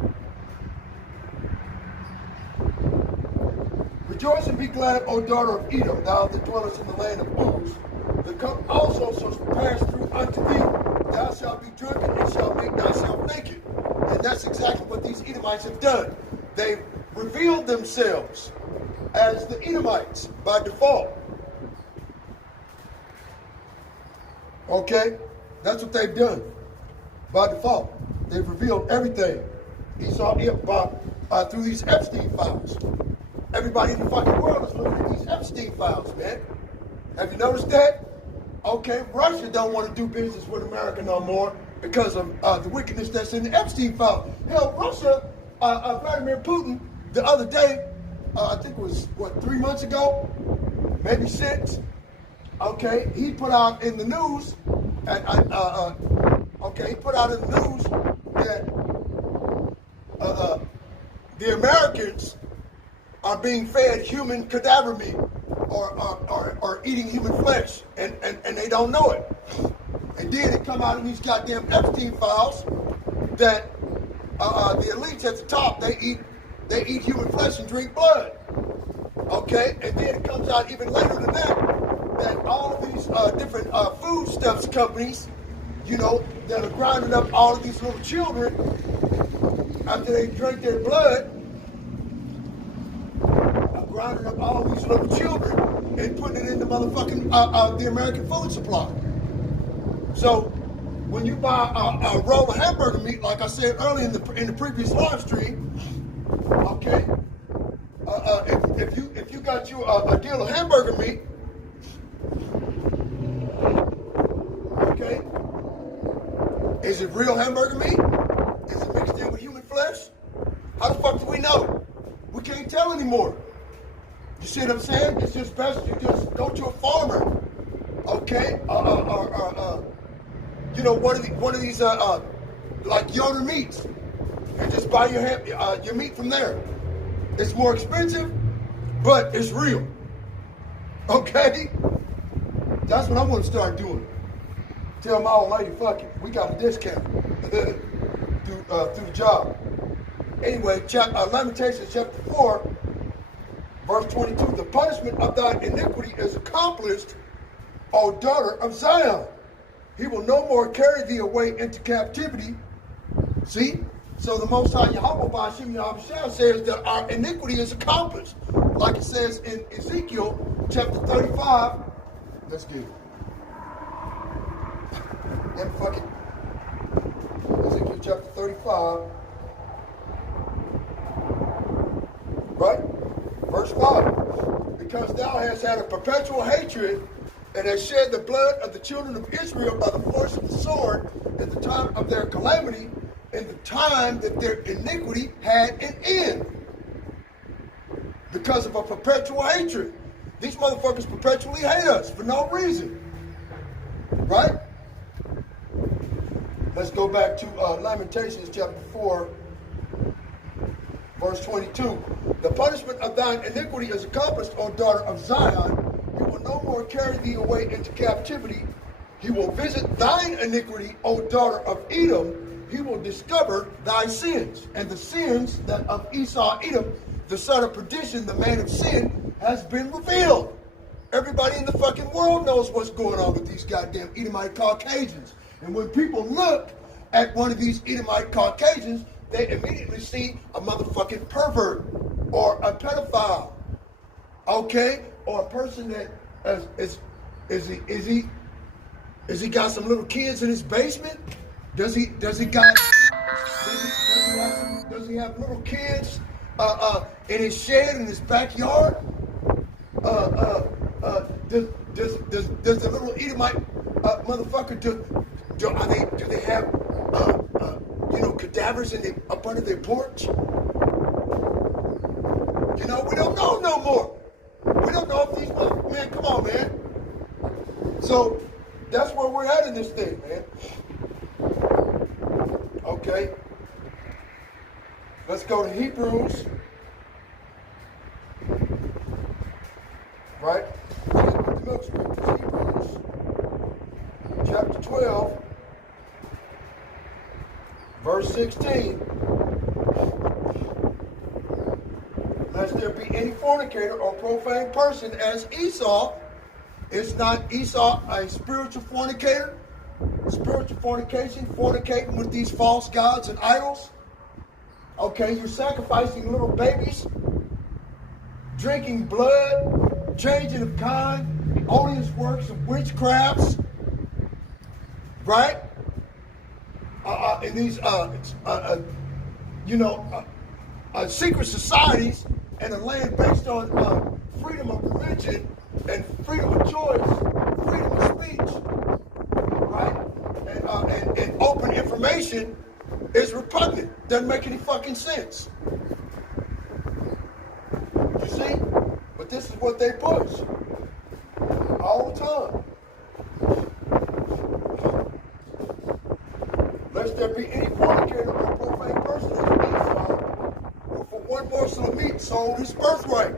Rejoice and be glad, O daughter of Edom, thou that dwellest in the land of Uz. The cup also shall pass through unto thee. Thou shalt be drunken and shalt make thyself naked. And that's exactly what these Edomites have done. They've revealed themselves as the Edomites by default. Okay? That's what they've done by default. They've revealed everything. Esau through these Epstein files. Everybody in the fucking world is looking at these Epstein files, man. Have you noticed that? Okay, Russia don't want to do business with America no more because of the wickedness that's in the Epstein file. Hell, Russia, Vladimir Putin, the other day, I think it was, 3 months ago? Maybe 6. Okay, he put out in the news, he put out in the news that the Americans are being fed human cadaver meat or eating human flesh, and they don't know it. And then it come out in these goddamn Epstein files that the elites at the top, they eat human flesh and drink blood. Okay, and then it comes out even later than that all of these different foodstuffs companies, you know, that are grinding up all of these little children after they drink their blood, are grinding up all of these little children and putting it in the motherfucking the American food supply. So when you buy a roll of hamburger meat, like I said earlier in the previous live stream, okay, if you got you a deal of hamburger meat, okay, is it real hamburger meat? Is it mixed in with human flesh? How the fuck do we know? We can't tell anymore. You see what I'm saying? It's just best you just go to a farmer, okay, you know, one of these like Yoder meats, and just buy your meat from there. It's more expensive, but it's real. Okay? That's what I'm going to start doing. Tell my old lady, fuck it, we got a discount through the job. Anyway, Lamentations chapter 4, verse 22. The punishment of thy iniquity is accomplished, O daughter of Zion. He will no more carry thee away into captivity. See? So the Most High Yahweh Ba'ashim Yahushua says that our iniquity is accomplished. Like it says in Ezekiel chapter 35. Let's get it. Yeah, fuck it. Ezekiel chapter 35. Right? Verse 5. Because thou hast had a perpetual hatred and hast shed the blood of the children of Israel by the force of the sword at the time of their calamity, in the time that their iniquity had an end. Because of a perpetual hatred. These motherfuckers perpetually hate us for no reason. Right? Let's go back to Lamentations chapter 4, verse 22. The punishment of thine iniquity is accomplished, O daughter of Zion. He will no more carry thee away into captivity. He will visit thine iniquity, O daughter of Edom. He will discover thy sins. And the sins that of ESAU-EDOM, the son of perdition, the man of sin, has been revealed. Everybody in the fucking world knows what's going on with these goddamn Edomite Caucasians. And when people look at one of these Edomite Caucasians, they immediately see a motherfucking pervert or a pedophile, okay, or a person that is he got some little kids in his basement? Does he have little kids in his shed in his backyard? Does the little Edomite motherfucker do they have cadavers up under their porch? We don't know no more. We don't know if these motherfuckers, man, come on, man. So that's where we're at in this thing, man. Okay. Let's go to Hebrews. Right? Hebrews chapter 12, verse 16. Lest there be any fornicator or profane person as Esau. Is not Esau a spiritual fornicator? Spiritual fornication, fornicating with these false gods and idols? Okay, you're sacrificing little babies, drinking blood, changing of kind, odious works of witchcrafts, right? In these, secret societies and a land based on freedom of religion and freedom of choice, freedom of speech, right? And open information is repugnant. Doesn't make any fucking sense. You see? But this is what they push all the time. Lest there be any fornicator or profane person as Esau, who for one morsel of meat sold his birthright.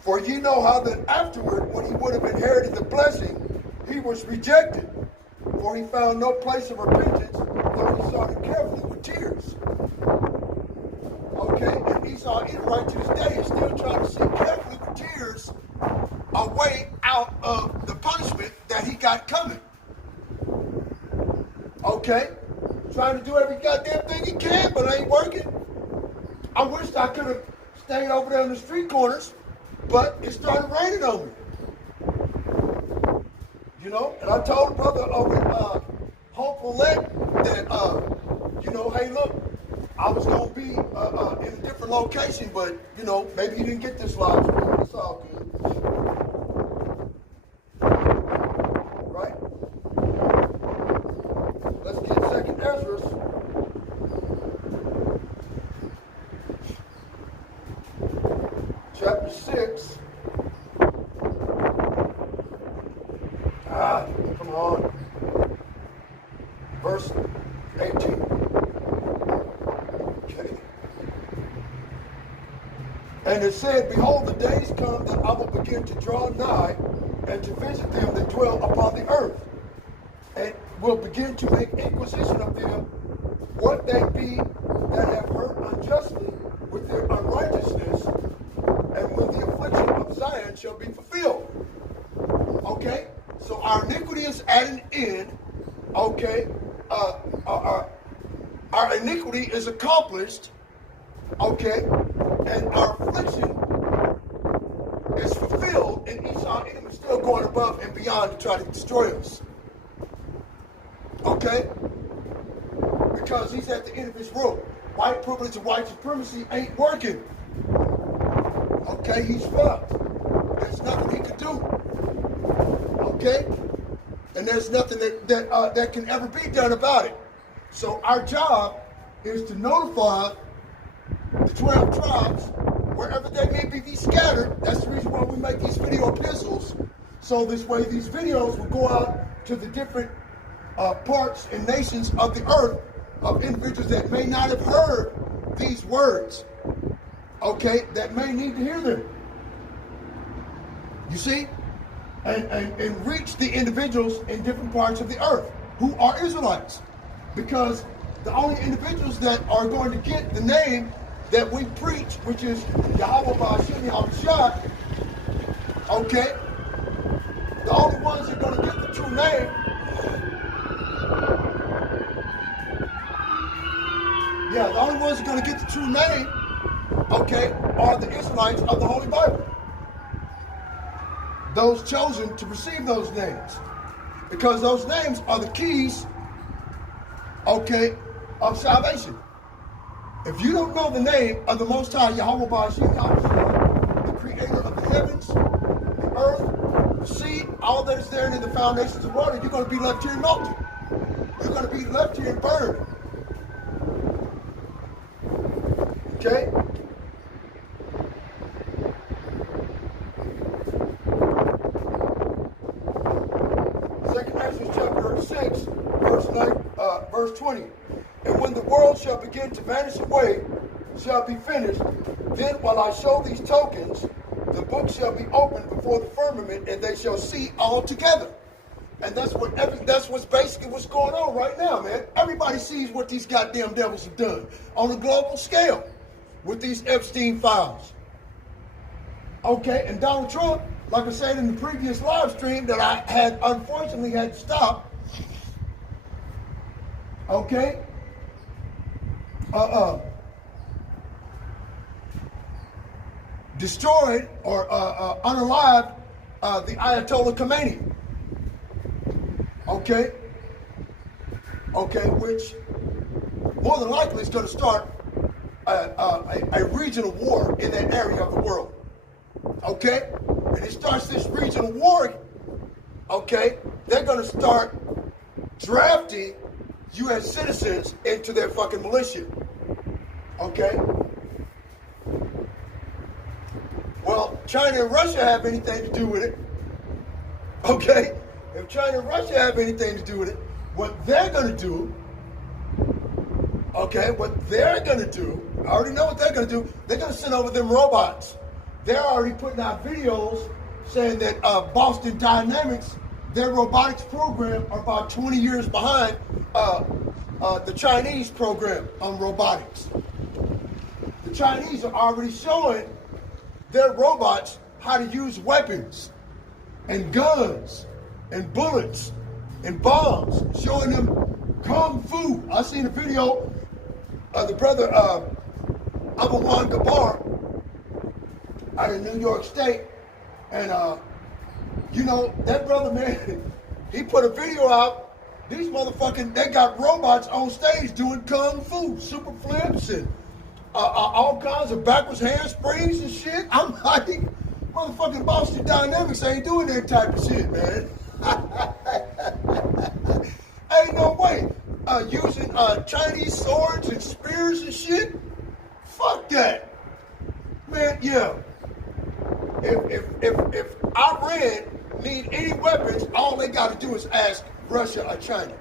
For ye know how that afterward, when he would have inherited the blessing, he was rejected. For he found no place of repentance, though he sought it carefully with tears. Okay, and ESAU-EDOM right to this day is still trying to seek carefully with tears a way out of the punishment that he got coming. Okay? Trying to do every goddamn thing he can, but it ain't working. I wish I could have stayed over there on the street corners, but it started raining on me. And I told the brother over in Hopeful Lake that, hey, look, I was going to be in a different location, but, maybe he didn't get this live stream. It's all good. Right? Let's get 2nd Ezra. Chapter 6. Come on. Verse 18. Okay. And And it said, behold, the days come that I will begin to draw nigh and to visit them that dwell upon the earth, and will begin to make inquisition of them, what they be that have hurt unjustly with their unrighteousness, and when the affliction of Zion shall be fulfilled. Okay? So our iniquity is at an end. Okay? Our iniquity is accomplished. Okay? And our affliction is fulfilled, and ESAU-EDOM is still going above and beyond to try to destroy us. Okay? Because he's at the end of his rope. White privilege and white supremacy ain't working. Okay? He's fucked. There's nothing he can do. Okay? And there's nothing that can ever be done about it. So our job is to notify the 12 tribes, wherever they may be scattered. That's the reason why we make these video epistles. So this way these videos will go out to the different parts and nations of the earth, of individuals that may not have heard these words, okay, that may need to hear them. You see? And reach the individuals in different parts of the earth who are Israelites. Because the only individuals that are going to get the name that we preach, which is Yahweh Ba'ashem Yahushua, okay, the only ones that are going to get the true name, the only ones that are going to get the true name, okay, are the Israelites of the Holy Bible. Those chosen to receive those names. Because those names are the keys, okay, of salvation. If you don't know the name of the Most High, Yahweh Ba'ashem Yahushua, the creator of the heavens, the earth, the sea, all that is there in the foundations of water, you're going to be left here melted. You're going to be left here burned. Okay? Chapter 6, verse 20. And when the world shall begin to vanish away, shall be finished, then while I show these tokens, the book shall be opened before the firmament, and they shall see all together. And that's what's basically what's going on right now, man. Everybody sees what these goddamn devils have done on a global scale with these Epstein files. Okay, and Donald Trump, like I said in the previous live stream that I had unfortunately had to stop, okay, destroyed or unalived the Ayatollah Khomeini. Okay, which more than likely is going to start a regional war in that area of the world. Okay, and it starts this regional war. Okay, they're going to start drafting U.S. citizens into their fucking militia. Okay. Well, China and Russia have anything to do with it. Okay. If China and Russia have anything to do with it, what they're going to do, okay, I already know what they're going to do. They're going to send over them robots. They're already putting out videos saying that Boston Dynamics, their robotics program, are about 20 years behind the Chinese program on robotics. The Chinese are already showing their robots how to use weapons and guns and bullets and bombs, showing them kung fu. I seen a video of the brother Abawan Gabar out of New York State, and you know, that brother, man, he put a video out. These motherfucking, they got robots on stage doing kung fu, super flips, and all kinds of backwards handsprings and shit. I'm like, motherfucking Boston Dynamics ain't doing that type of shit, man. Ain't no way. Using Chinese swords and spears and shit. Fuck that, man. Yeah. If Iran need any weapons, all they got to do is ask Russia or China.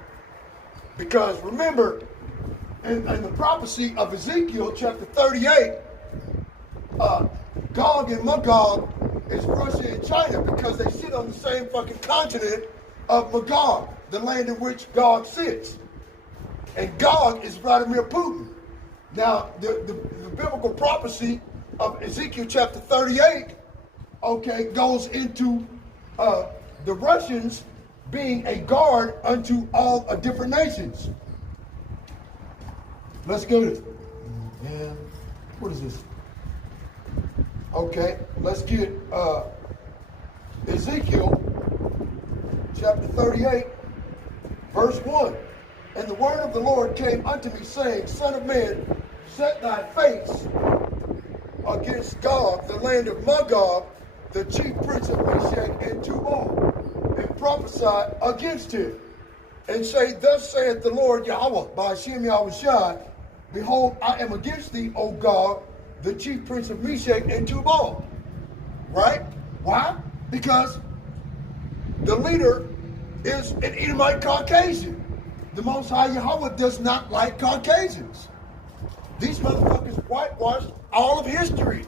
Because remember, in the prophecy of Ezekiel chapter 38, Gog and Magog is Russia and China because they sit on the same fucking continent of Magog, the land in which Gog sits. And Gog is Vladimir Putin. Now, the biblical prophecy of Ezekiel chapter 38, okay, goes into the Russians being a guard unto all different nations. Let's go to, man, what is this? Okay, let's get Ezekiel chapter 38, verse 1. And the word of the Lord came unto me, saying, Son of man, set thy face against Gog, the land of Magog, the chief prince of Meshach and Tubal, and prophesy against him, and say, Thus saith the Lord Yahweh, by Hashem Yahushai, Behold, I am against thee, O Gog, the chief prince of Meshach and Tubal. Right? Why? Because the leader is an Edomite Caucasian. The Most High Yahweh does not like Caucasians. These motherfuckers whitewashed all of history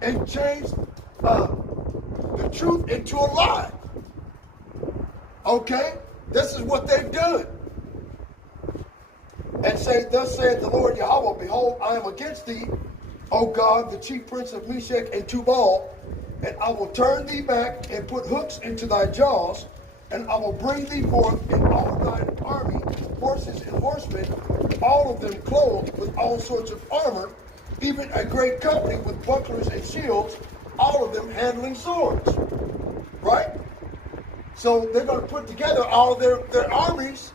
and changed the truth into a lie. Okay? This is what they've done. And say, Thus saith the Lord Yahweh, Behold, I am against thee, O God, the chief prince of Meshach and Tubal, and I will turn thee back and put hooks into thy jaws, and I will bring thee forth in all thine army, horses and horsemen, all of them clothed with all sorts of armor, even a great company with bucklers and shields, all of them handling swords. Right? So they're going to put together all of their armies,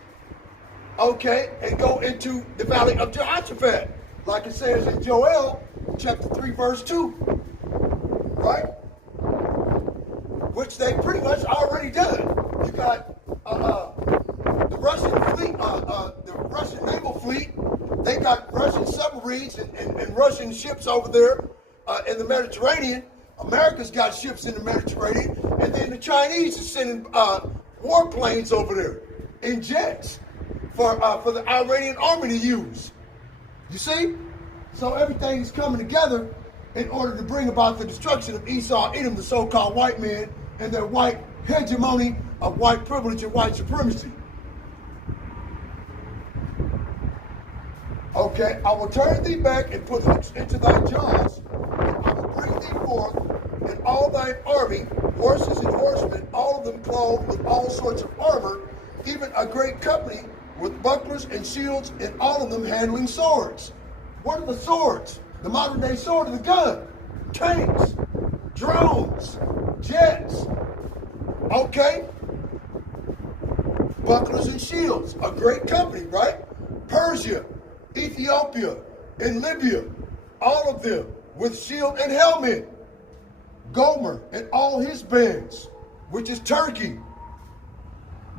okay, and go into the valley of Jehoshaphat, like it says in Joel chapter 3, verse 2. Right? Which they pretty much already done. You got the Russian fleet, the Russian naval fleet. They got Russian submarines and Russian ships over there in the Mediterranean. America's got ships in the Mediterranean, and then the Chinese are sending warplanes over there in jets for the Iranian army to use. You see? So everything is coming together in order to bring about the destruction of ESAU-EDOM, the so-called white man, and their white hegemony of white privilege and white supremacy. Okay, I will turn thee back and put hooks into thy jaws, and I will bring thee forth in all thine army, horses and horsemen, all of them clothed with all sorts of armor, even a great company with bucklers and shields, and all of them handling swords. What are the swords? The modern day sword is the gun. Tanks, drones, jets. Okay? Bucklers and shields. A great company, right? Persia, Ethiopia, and Libya. All of them with shield and helmet. Gomer and all his bands, which is Turkey.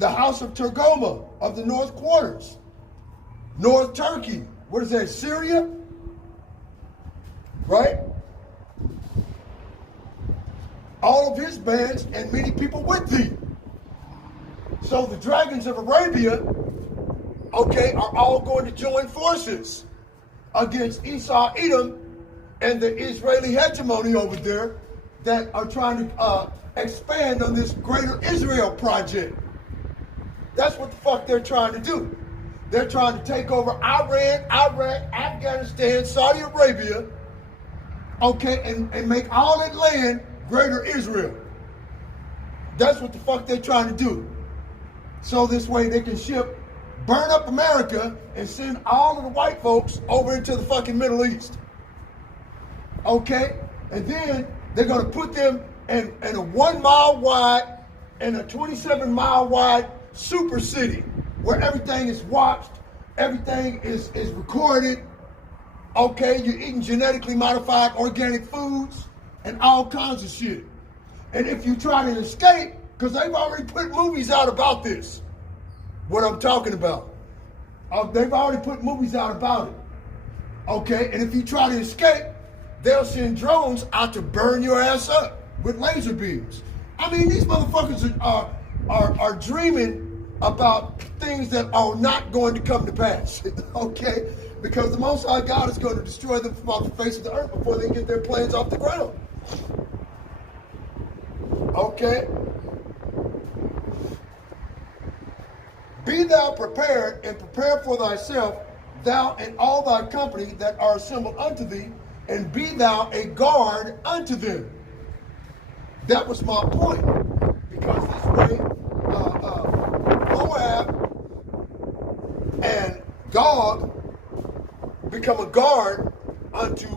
The house of Tergoma of the North Quarters. North Turkey. What is that, Syria? Right? All of his bands and many people with thee. So the dragons of Arabia, okay, are all going to join forces against ESAU-EDOM and the Israeli hegemony over there that are trying to expand on this greater Israel project. That's what the fuck they're trying to do. They're trying to take over Iran, Iraq, Afghanistan, Saudi Arabia, okay, and make all that land greater Israel. That's what the fuck they're trying to do. So this way they can burn up America and send all of the white folks over into the fucking Middle East. Okay? And then they're going to put them in a 1 mile wide and a 27 mile wide super city where everything is watched, everything is recorded. Okay, you're eating genetically modified organic foods and all kinds of shit. And if you try to escape, because they've already put movies out about this, what I'm talking about. They've already put movies out about it. Okay, and if you try to escape, they'll send drones out to burn your ass up with laser beams. I mean, these motherfuckers are dreaming about things that are not going to come to pass. Okay? Because the Most High God is going to destroy them from off the face of the earth before they get their planes off the ground. Okay? Be thou prepared, and prepare for thyself, thou and all thy company that are assembled unto thee, and be thou a guard unto them. That was my point. Because this way, Moab and Gog become a guard unto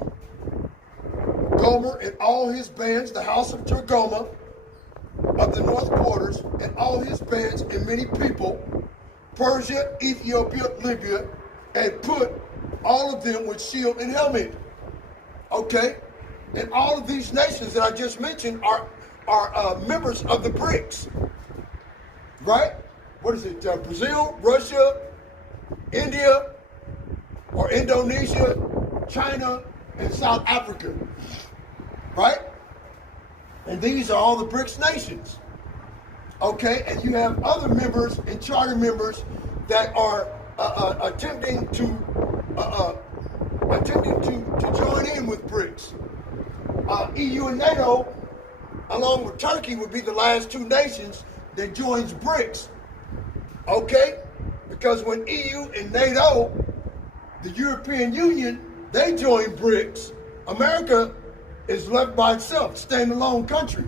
Gomer and all his bands, the house of Tergoma of the north borders, and all his bands and many people, Persia, Ethiopia, Libya, and put all of them with shield and helmet. Okay? And all of these nations that I just mentioned are members of the BRICS. Right? What is it? Brazil, Russia, India, or Indonesia, China, and South Africa. Right? And these are all the BRICS nations. Okay? And you have other members and charter members that are attempting to join in with BRICS. EU and NATO, along with Turkey, would be the last two nations that joins BRICS. Okay? Because when EU and NATO, the European Union, they join BRICS, America is left by itself, standalone country.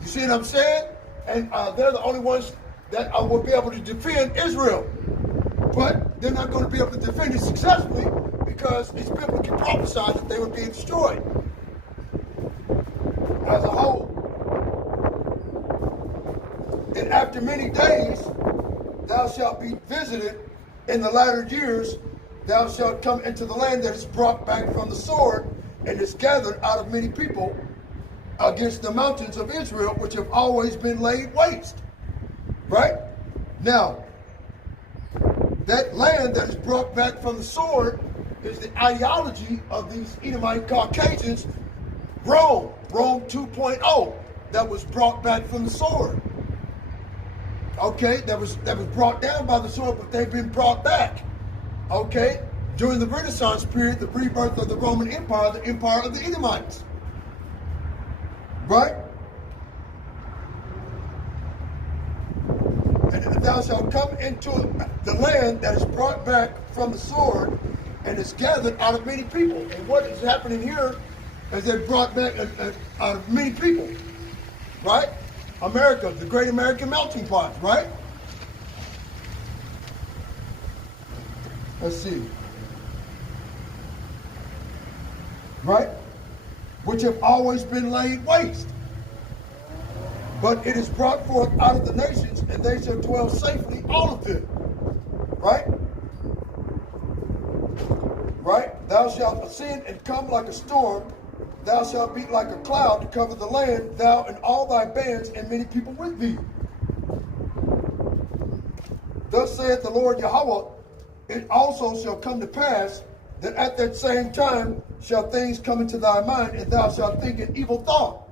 You see what I'm saying? And they're the only ones that will be able to defend Israel. But they're not going to be able to defend it successfully because it's biblically prophesied that they would be destroyed as a whole. And after many days, thou shalt be visited in the latter years, thou shalt come into the land that is brought back from the sword and is gathered out of many people against the mountains of Israel, which have always been laid waste. Right? Now, that land that is brought back from the sword is the ideology of these Edomite Caucasians, Rome 2.0, that was brought back from the sword. Okay, that was brought down by the sword, but they've been brought back. Okay, during the Renaissance period, the rebirth of the Roman Empire, the empire of the Edomites. Right? And thou shalt come into the land that is brought back from the sword and is gathered out of many people. And what is happening here is they're brought back out of many people. Right? America, the great American melting pot, right? Let's see. Right? Which have always been laid waste. But it is brought forth out of the nations, and they shall dwell safely, all of them. Right? Right? Thou shalt ascend and come like a storm. Thou shalt be like a cloud to cover the land, thou and all thy bands and many people with thee. Thus saith the Lord Yahweh, it also shall come to pass that at that same time shall things come into thy mind, and thou shalt think an evil thought.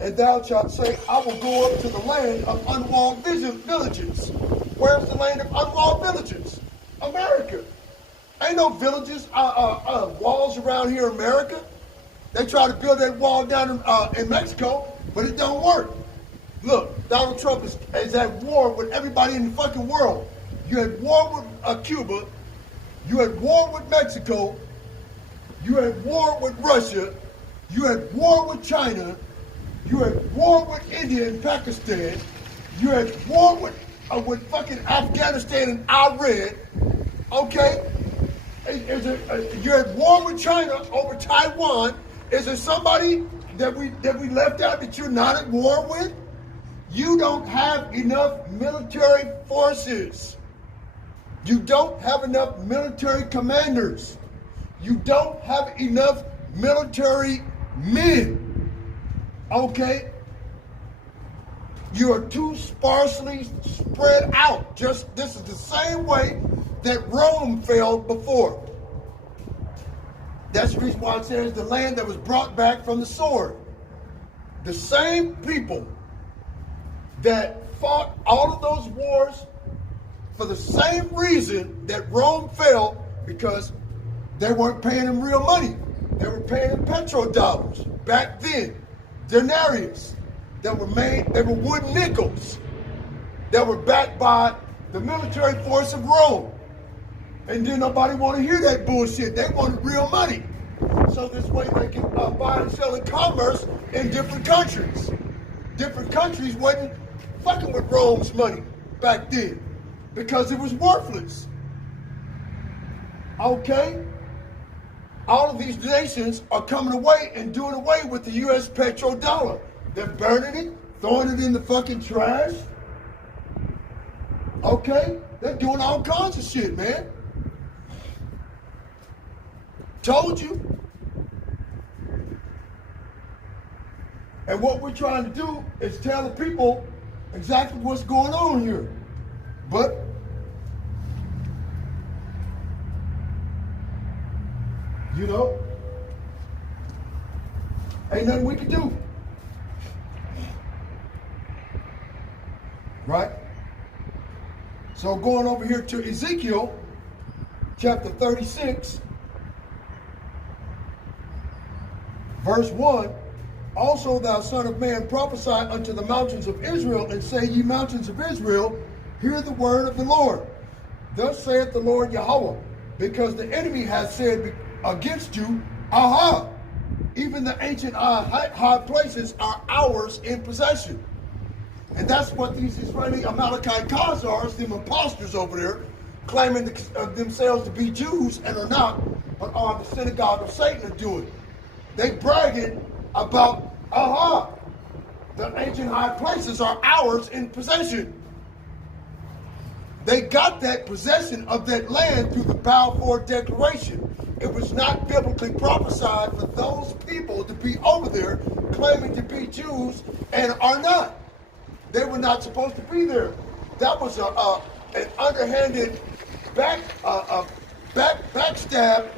And thou shalt say, I will go up to the land of unwalled villages. Where's the land of unwalled villages? America. Ain't no villages, walls around here in America. They try to build that wall down in Mexico, but it don't work. Look, Donald Trump is at war with everybody in the fucking world. You had war with Cuba. You had war with Mexico. You had war with Russia. You had war with China. You had war with India and Pakistan. You had war with fucking Afghanistan and Iran. Okay? You had war with China over Taiwan. Is there somebody that we left out that you're not at war with? You don't have enough military forces. You don't have enough military commanders. You don't have enough military men. Okay? You are too sparsely spread out. This is the same way that Rome fell before. That's the reason why it says the land that was brought back from the sword. The same people that fought all of those wars for the same reason that Rome fell, because they weren't paying them real money. They were paying in petrodollars back then. Denarius that were made, they were wood nickels that were backed by the military force of Rome. And then nobody want to hear that bullshit. They wanted real money. So this way they can buy and sell in commerce in different countries. Different countries wasn't fucking with Rome's money back then because it was worthless. Okay? All of these nations are coming away and doing away with the U.S. petrodollar. They're burning it, throwing it in the fucking trash. Okay? They're doing all kinds of shit, man. Told you. And what we're trying to do is tell the people exactly what's going on here. But you know, ain't nothing we can do. Right? So going over here to Ezekiel chapter 36, verse 1, also thou son of man, prophesy unto the mountains of Israel, and say, ye mountains of Israel, hear the word of the Lord. Thus saith the Lord Yahweh, because the enemy hath said against you, aha, even the ancient high places are ours in possession. And that's what these Israeli Amalekite Khazars, them imposters over there, claiming themselves to be Jews and are not, but are the synagogue of Satan, are doing. They bragging about, aha, the ancient high places are ours in possession. They got that possession of that land through the Balfour Declaration. It was not biblically prophesied for those people to be over there claiming to be Jews and are not. They were not supposed to be there. That was an underhanded backstab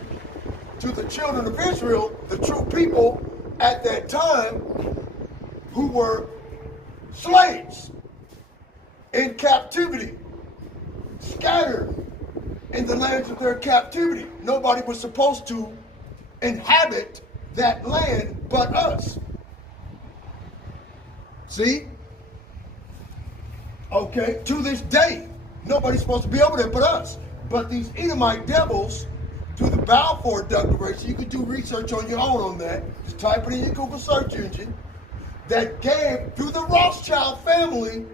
to the children of Israel, the true people at that time who were slaves in captivity, scattered in the lands of their captivity. Nobody was supposed to inhabit that land but us. See? Okay, to this day, nobody's supposed to be over there but us. But these Edomite devils, to the Balfour Declaration, you can do research on your own on that. Just type it in your Google search engine. That gave, through the Rothschild family,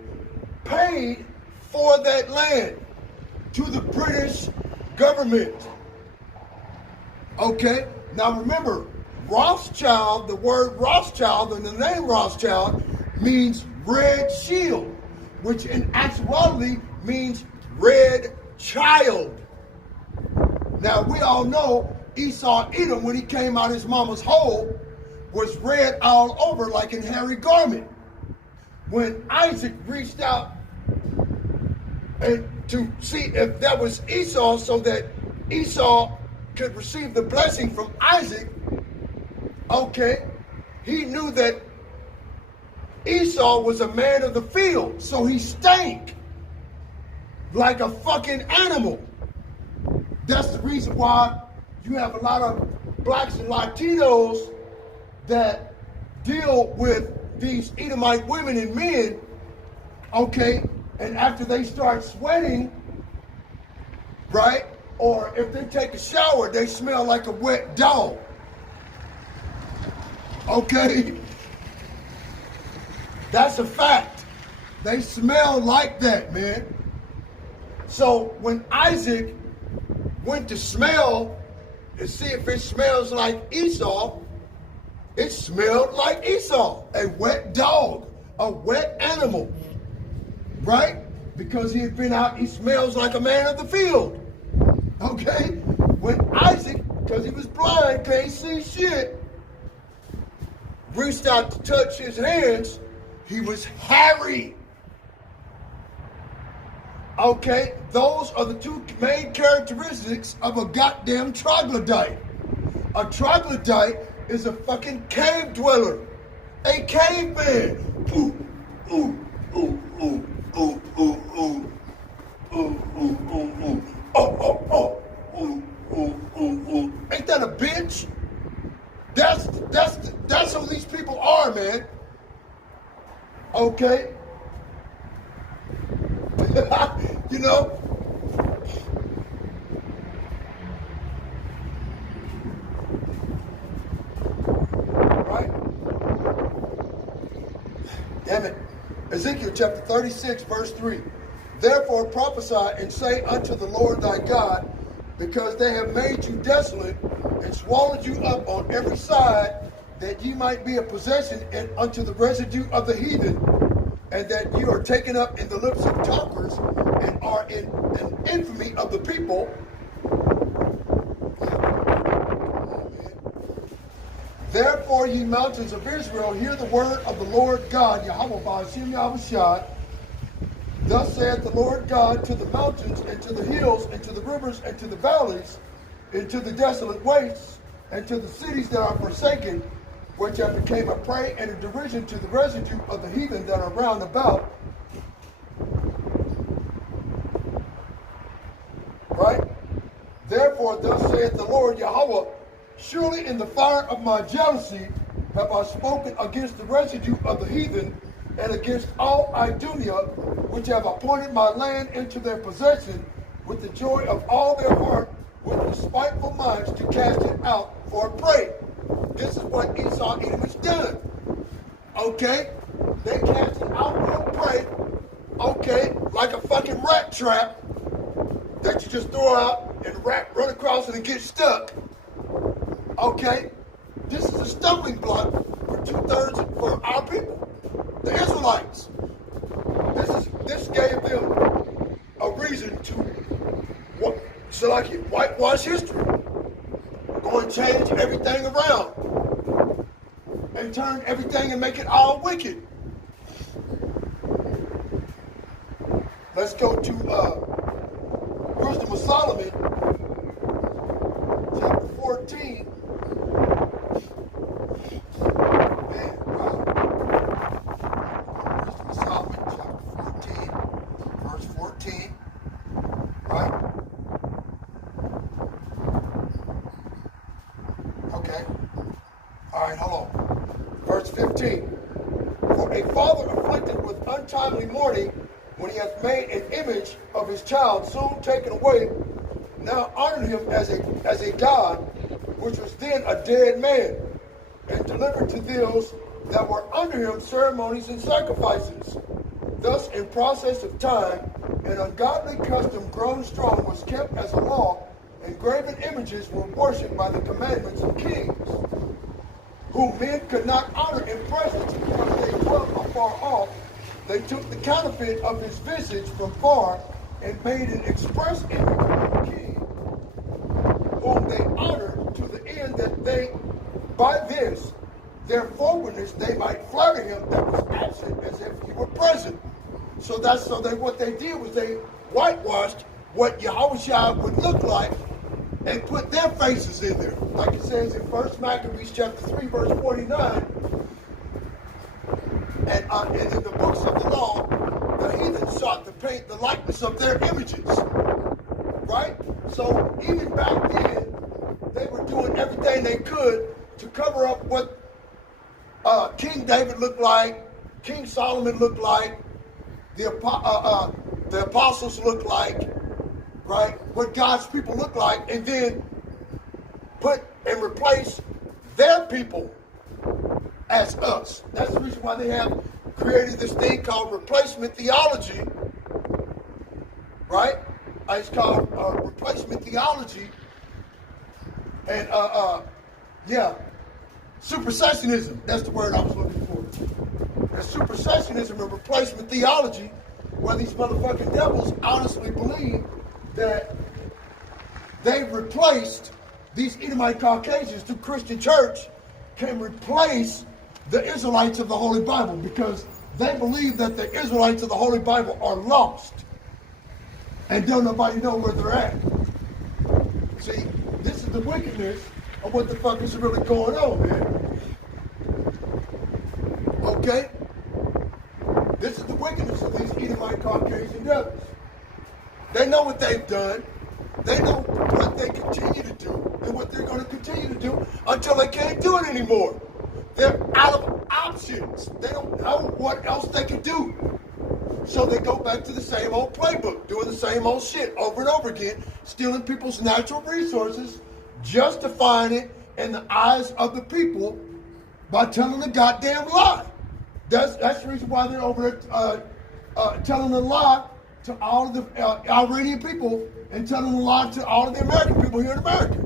paid for that land to the British government. Okay, now remember, Rothschild, the word Rothschild and the name Rothschild means red shield, which in actuality means red child. Now we all know ESAU-EDOM, when he came out his mama's hole, was red all over like in hairy garment. When Isaac reached out and to see if that was Esau, so that Esau could receive the blessing from Isaac, okay, he knew that Esau was a man of the field, so he stank like a fucking animal. That's the reason why you have a lot of blacks and Latinos that deal with these Edomite women and men, okay, and after they start sweating, right, or if they take a shower, they smell like a wet dog. Okay? That's a fact. They smell like that, man. So when Isaac went to smell to see if it smells like Esau, it smelled like Esau, a wet dog, a wet animal, right? Because he had been out, he smells like a man of the field, okay? When Isaac, because he was blind, can't see shit, reached out to touch his hands, he was hairy. Okay, those are the two main characteristics of a goddamn troglodyte. A troglodyte is a fucking cave dweller, a caveman. Ooh, ooh, ooh, ooh, ooh, ooh, ooh, ooh, ooh, ooh, ooh, oh, oh, oh, ooh, ooh, ooh, ooh. Ain't that a bitch? That's who these people are, man. Okay? You know? Right? Damn it. Ezekiel chapter 36, verse 3. Therefore prophesy and say unto the Lord thy God, because they have made you desolate and swallowed you up on every side, that ye might be a possession and unto the residue of the heathen, and that you are taken up in the lips of talkers, and are in an infamy of the people. Therefore, ye mountains of Israel, hear the word of the Lord God, Yahweh Ba'ashim Yahushua. Thus saith the Lord God to the mountains, and to the hills, and to the rivers, and to the valleys, and to the desolate wastes, and to the cities that are forsaken, which have become a prey and a derision to the residue of the heathen that are round about. Right? Therefore, thus saith the Lord Yahweh, surely in the fire of my jealousy have I spoken against the residue of the heathen, and against all Idumea, which have appointed my land into their possession, with the joy of all their heart, with despiteful minds to cast it out for a prey. This is what ESAU-EDOM has done. Okay? They cast it out for a prey. Okay? Like a fucking rat trap that you just throw out and the rat run across it and get stuck. Okay? This is a stumbling block for 2/3 for our people. The Israelites. This gave them a reason to whitewash history. Go and change everything around. And turn everything and make it all wicked. Let's go to Wisdom of Solomon, chapter 14. Man, wow. Wisdom of Solomon, chapter 14, verse 14. Right? Okay. All right, hold on. Verse 15. For a father afflicted with untimely mourning, when he hath made an image of his child soon taken away, now honored him as a god, which was then a dead man, and delivered to those that were under him ceremonies and sacrifices. Thus, in process of time, an ungodly custom grown strong was kept as a law, and graven images were worshipped by the commandments of kings, whom men could not honor in presence because they dwelt afar off. They took the counterfeit of his visage from far and made an express image of the king, whom they honored to the end that they, by this, their forwardness, they might flatter him that was absent as if he were present. So what they did was they whitewashed what Yahushua would look like and put their faces in there. Like it says in 1 Maccabees chapter 3, verse 49, and in the books of the law, the heathen sought to paint the likeness of their images. Right? So even back then, they were doing everything they could to cover up what King David looked like, King Solomon looked like, the apostles looked like, right? What God's people look like, and then put and replace their people as us. That's the reason why they have created this thing called replacement theology, right? It's called replacement theology, and supersessionism. That's the word I was looking for. And supersessionism and replacement theology, where these motherfucking devils honestly believe that they've replaced these Edomite Caucasians through Christian church can replace the Israelites of the Holy Bible, because they believe that the Israelites of the Holy Bible are lost and don't nobody know where they're at. See, this is the wickedness of what the fuck is really going on, man. Okay? This is the wickedness of these Edomite Caucasian devils. They know what they've done. They know what they continue to do and what they're going to continue to do until they can't do it anymore. They're out of options. They don't know what else they can do. So they go back to the same old playbook, doing the same old shit over and over again, stealing people's natural resources, justifying it in the eyes of the people by telling a goddamn lie. That's the reason why they're over there telling a lie to all of the Iranian people and telling a lie to all of the American people here in America.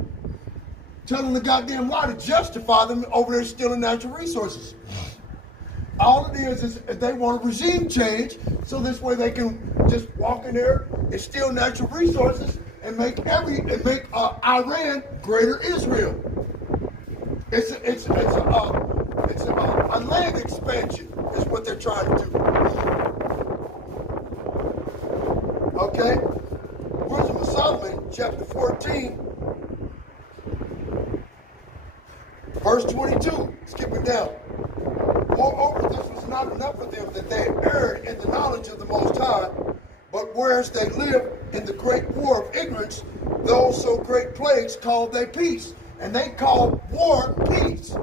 Telling the goddamn lie to justify them over there stealing natural resources. All it is they want a regime change, so this way they can just walk in there and steal natural resources and make Iran greater Israel. It's a land expansion is what they're trying to do. Okay, Wisdom of Solomon, chapter 14, verse 22. Skipping down. Moreover, this was not enough for them that they had erred in the knowledge of the Most High, but whereas they lived in the great war of ignorance, those so great plagues called they peace. And they called war peace.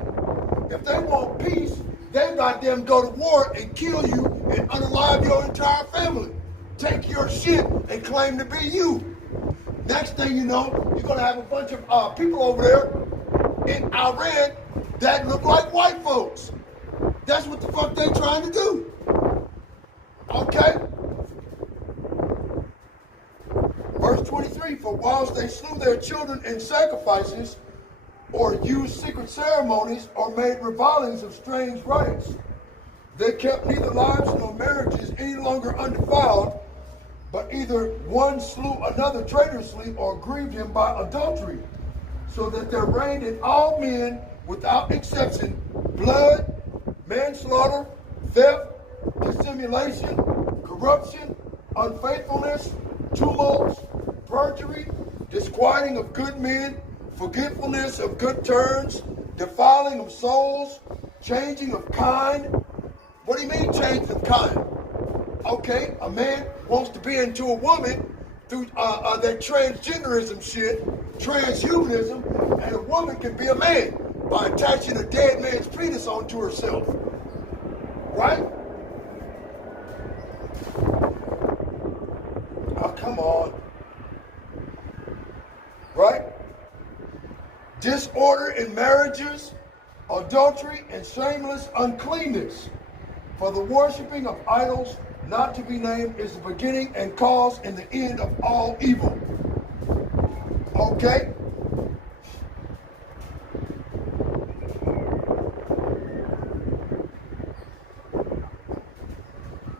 If they want peace, they goddamn go to war and kill you and unalive your entire family. Take your shit and claim to be you. Next thing you know, you're going to have a bunch of people over there in Iran that look like white folks. That's what the fuck they trying to do. Okay? Verse 23, for whilst they slew their children in sacrifices, or used secret ceremonies, or made revilings of strange rites, they kept neither lives nor marriages any longer undefiled, but either one slew another traitorously, or grieved him by adultery, so that there reigned in all men, without exception, blood, manslaughter, theft, dissimulation, corruption, unfaithfulness, tumults, perjury, disquieting of good men, forgetfulness of good turns, defiling of souls, changing of kind. What do you mean change of kind? Okay, a man wants to be into a woman through that transgenderism shit, transhumanism, and a woman can be a man by attaching a dead man's penis onto herself. Right? Oh, come on. Right? Disorder in marriages, adultery, and shameless uncleanness. For the worshiping of idols not to be named is the beginning and cause and the end of all evil. Okay?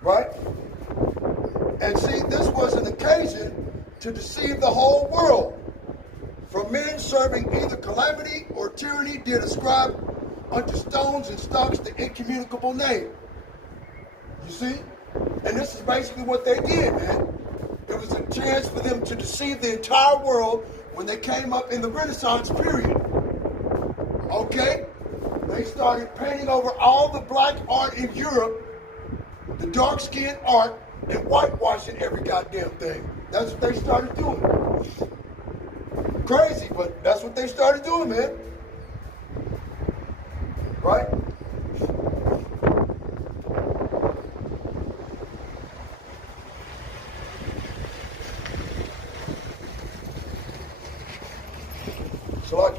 Right? And see, this was an occasion to deceive the whole world. For men serving either calamity or tyranny did ascribe unto stones and stocks the incommunicable name. You see? And this is basically what they did, man. It was a chance for them to deceive the entire world when they came up in the Renaissance period. Okay? They started painting over all the black art in Europe, the dark-skinned art, and whitewashing every goddamn thing. That's what they started doing. Crazy, but that's what they started doing, man. Right? So like,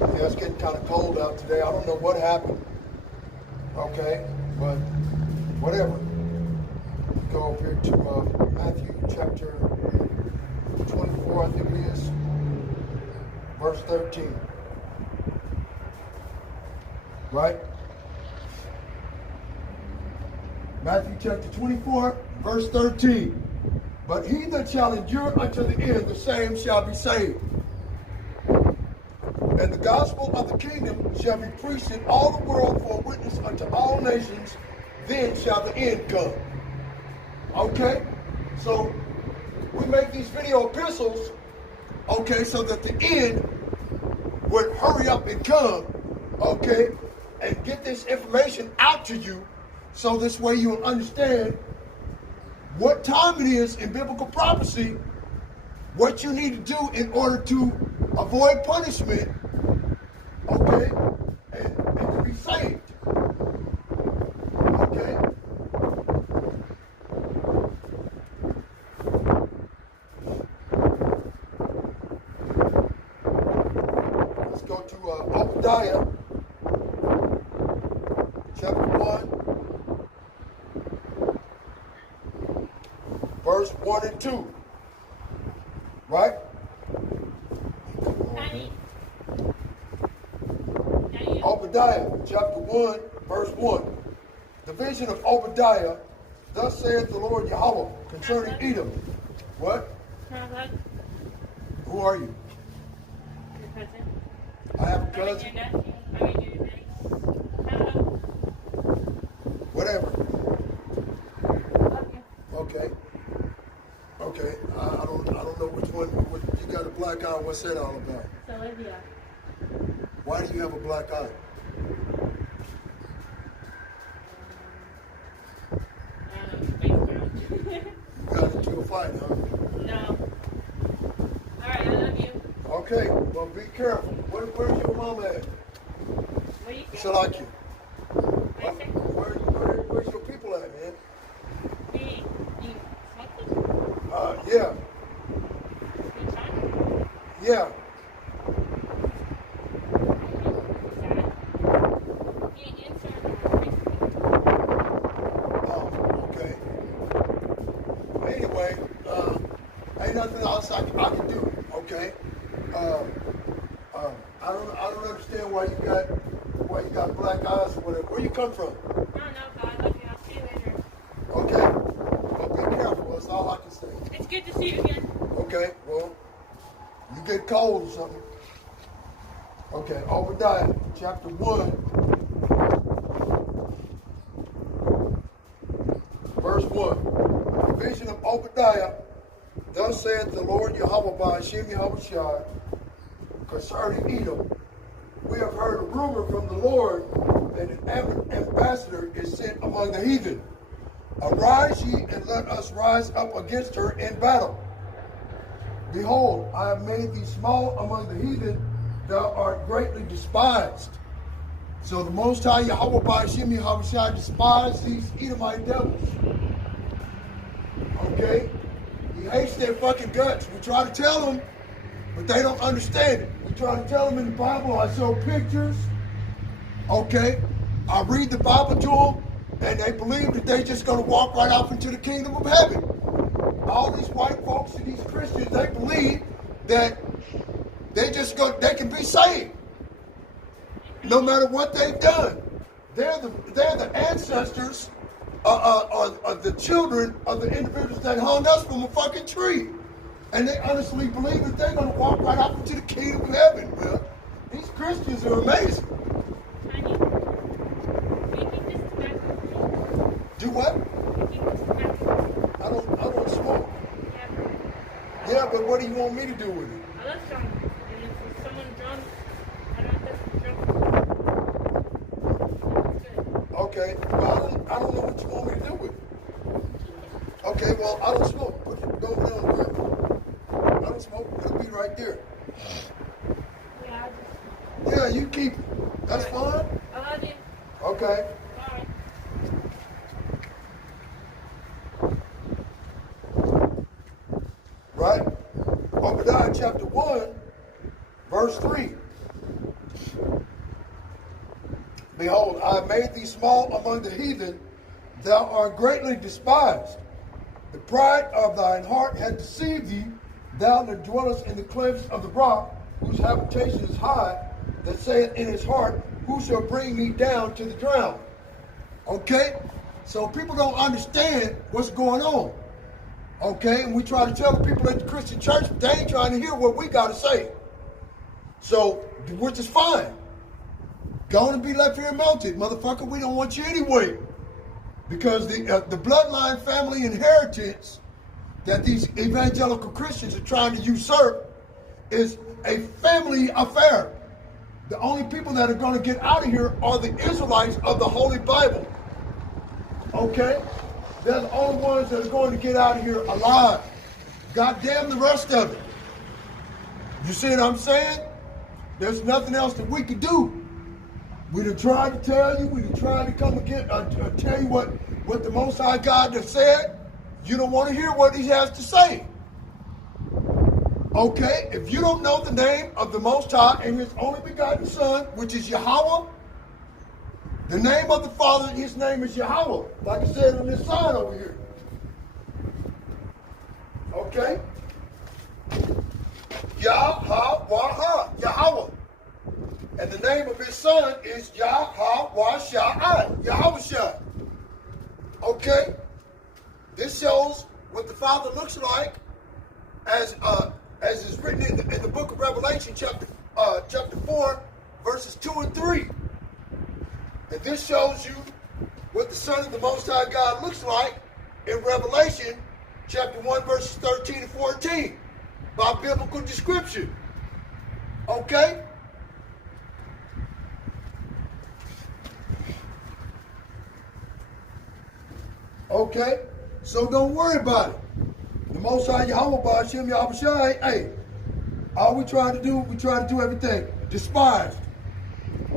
yeah, it's getting kind of cold out today. I don't know what happened. Okay, but whatever. Go over here to Matthew chapter 24, I think it is, verse 13. Right? Matthew chapter 24, verse 13. But he that shall endure unto the end, the same shall be saved. And the gospel of the kingdom shall be preached in all the world for a witness unto all nations, then shall the end come. Okay? So, we make these video epistles, okay, so that the end would hurry up and come, okay, and get this information out to you, so this way you'll understand what time it is in biblical prophecy what you need to do in order to avoid punishment, okay, and to be saved. Okay? Let's go to Obadiah, chapter 1, verse 1 and 2. Right? Obadiah, chapter 1, verse 1. The vision of Obadiah, thus saith the Lord Yahweh, concerning Edom. What? Who are you? Your cousin. I have a cousin. Your nephew. Your niece. Whatever. Love you. Okay. Okay. I don't know which one. You got a black eye. What's that all about? It's Olivia. Why do you have a black eye? Background. You got into a fight, huh? No. Alright, I love you. Okay. Well, be careful. Where's your mama at? What do you She think? like you. What do you think? Where's your people at, man? You smoking? Yeah. You trying? Yeah. He ain't answering. Oh, okay. Anyway, ain't nothing else I can do. Okay. I don't understand why you got black eyes or whatever. Where you come from? No, God, I love you. I'll see you later. Okay. Well, be careful. That's all I can say. It's good to see you again. Okay. Well, you get cold or something. Okay. Obadiah, chapter 1, verse 1. The vision of Obadiah. Thus saith the Lord Yahweh by Hashem Yahushua concerning Edom. We have heard a rumor from the Lord that an ambassador is sent among the heathen. Arise ye and let us rise up against her in battle. Behold, I have made thee small among the heathen, thou art greatly despised. So the Most High Yahweh by Hashem Yahushua despised these Edomite devils. Okay? He hates their fucking guts. We try to tell them, but they don't understand it. We try to tell them in the Bible. I show pictures. Okay? I read the Bible to them, and they believe that they're just going to walk right off into the kingdom of heaven. All these white folks and these Christians, they believe that they can be saved no matter what they've done. They're the ancestors or the children of the individuals that hung us from a fucking tree. And they honestly believe that they're going to walk right out into the kingdom of heaven, man. These Christians are amazing. Honey, can you keep this tobacco? Do what? Keep this tobacco. I don't smoke. Yeah. Yeah, but what do you want me to do with it? I love some. And if someone drunk, I don't have to drink. It's good. Okay, well, I don't know what you want me to do with it. Okay, well, I don't smoke. Put it down the ground. I don't smoke. It'll be right there. Yeah, Yeah, you keep it. That's fine. I love you. Okay. Bye. Right? Obadiah chapter 1, verse 3. Behold, I have made thee small among the heathen, thou art greatly despised. The pride of thine heart hath deceived thee, thou that dwellest in the clefts of the rock, whose habitation is high, that saith in his heart, who shall bring me down to the ground? Okay? So people don't understand what's going on. Okay? And we try to tell the people at the Christian church, but they ain't trying to hear what we got to say. So, which is fine. Go on and be left here melted, motherfucker. We don't want you anyway. Because the bloodline family inheritance that these evangelical Christians are trying to usurp is a family affair. The only people that are going to get out of here are the Israelites of the Holy Bible. Okay? They're the only ones that are going to get out of here alive. goddamn the rest of it. You see what I'm saying? There's nothing else that we could do. We done tried to tell you, we done tried to come again, tell you what the Most High God has said. You don't want to hear what he has to say. Okay, if you don't know the name of the Most High and his only begotten Son, which is Yahweh, the name of the Father, his name is Yahweh, like I said on this sign over here. Okay? Yahweh. And the name of his son is Yahweh. Okay? This shows what the Father looks like as is written in the book of Revelation, chapter 4, verses 2 and 3. And this shows you what the Son of the Most High God looks like in Revelation, chapter 1, verses 13 and 14, by biblical description. Okay? Okay? So don't worry about it. The Most High Yahweh Ba'ashem Yahushai, hey, all we try to do everything. Despised.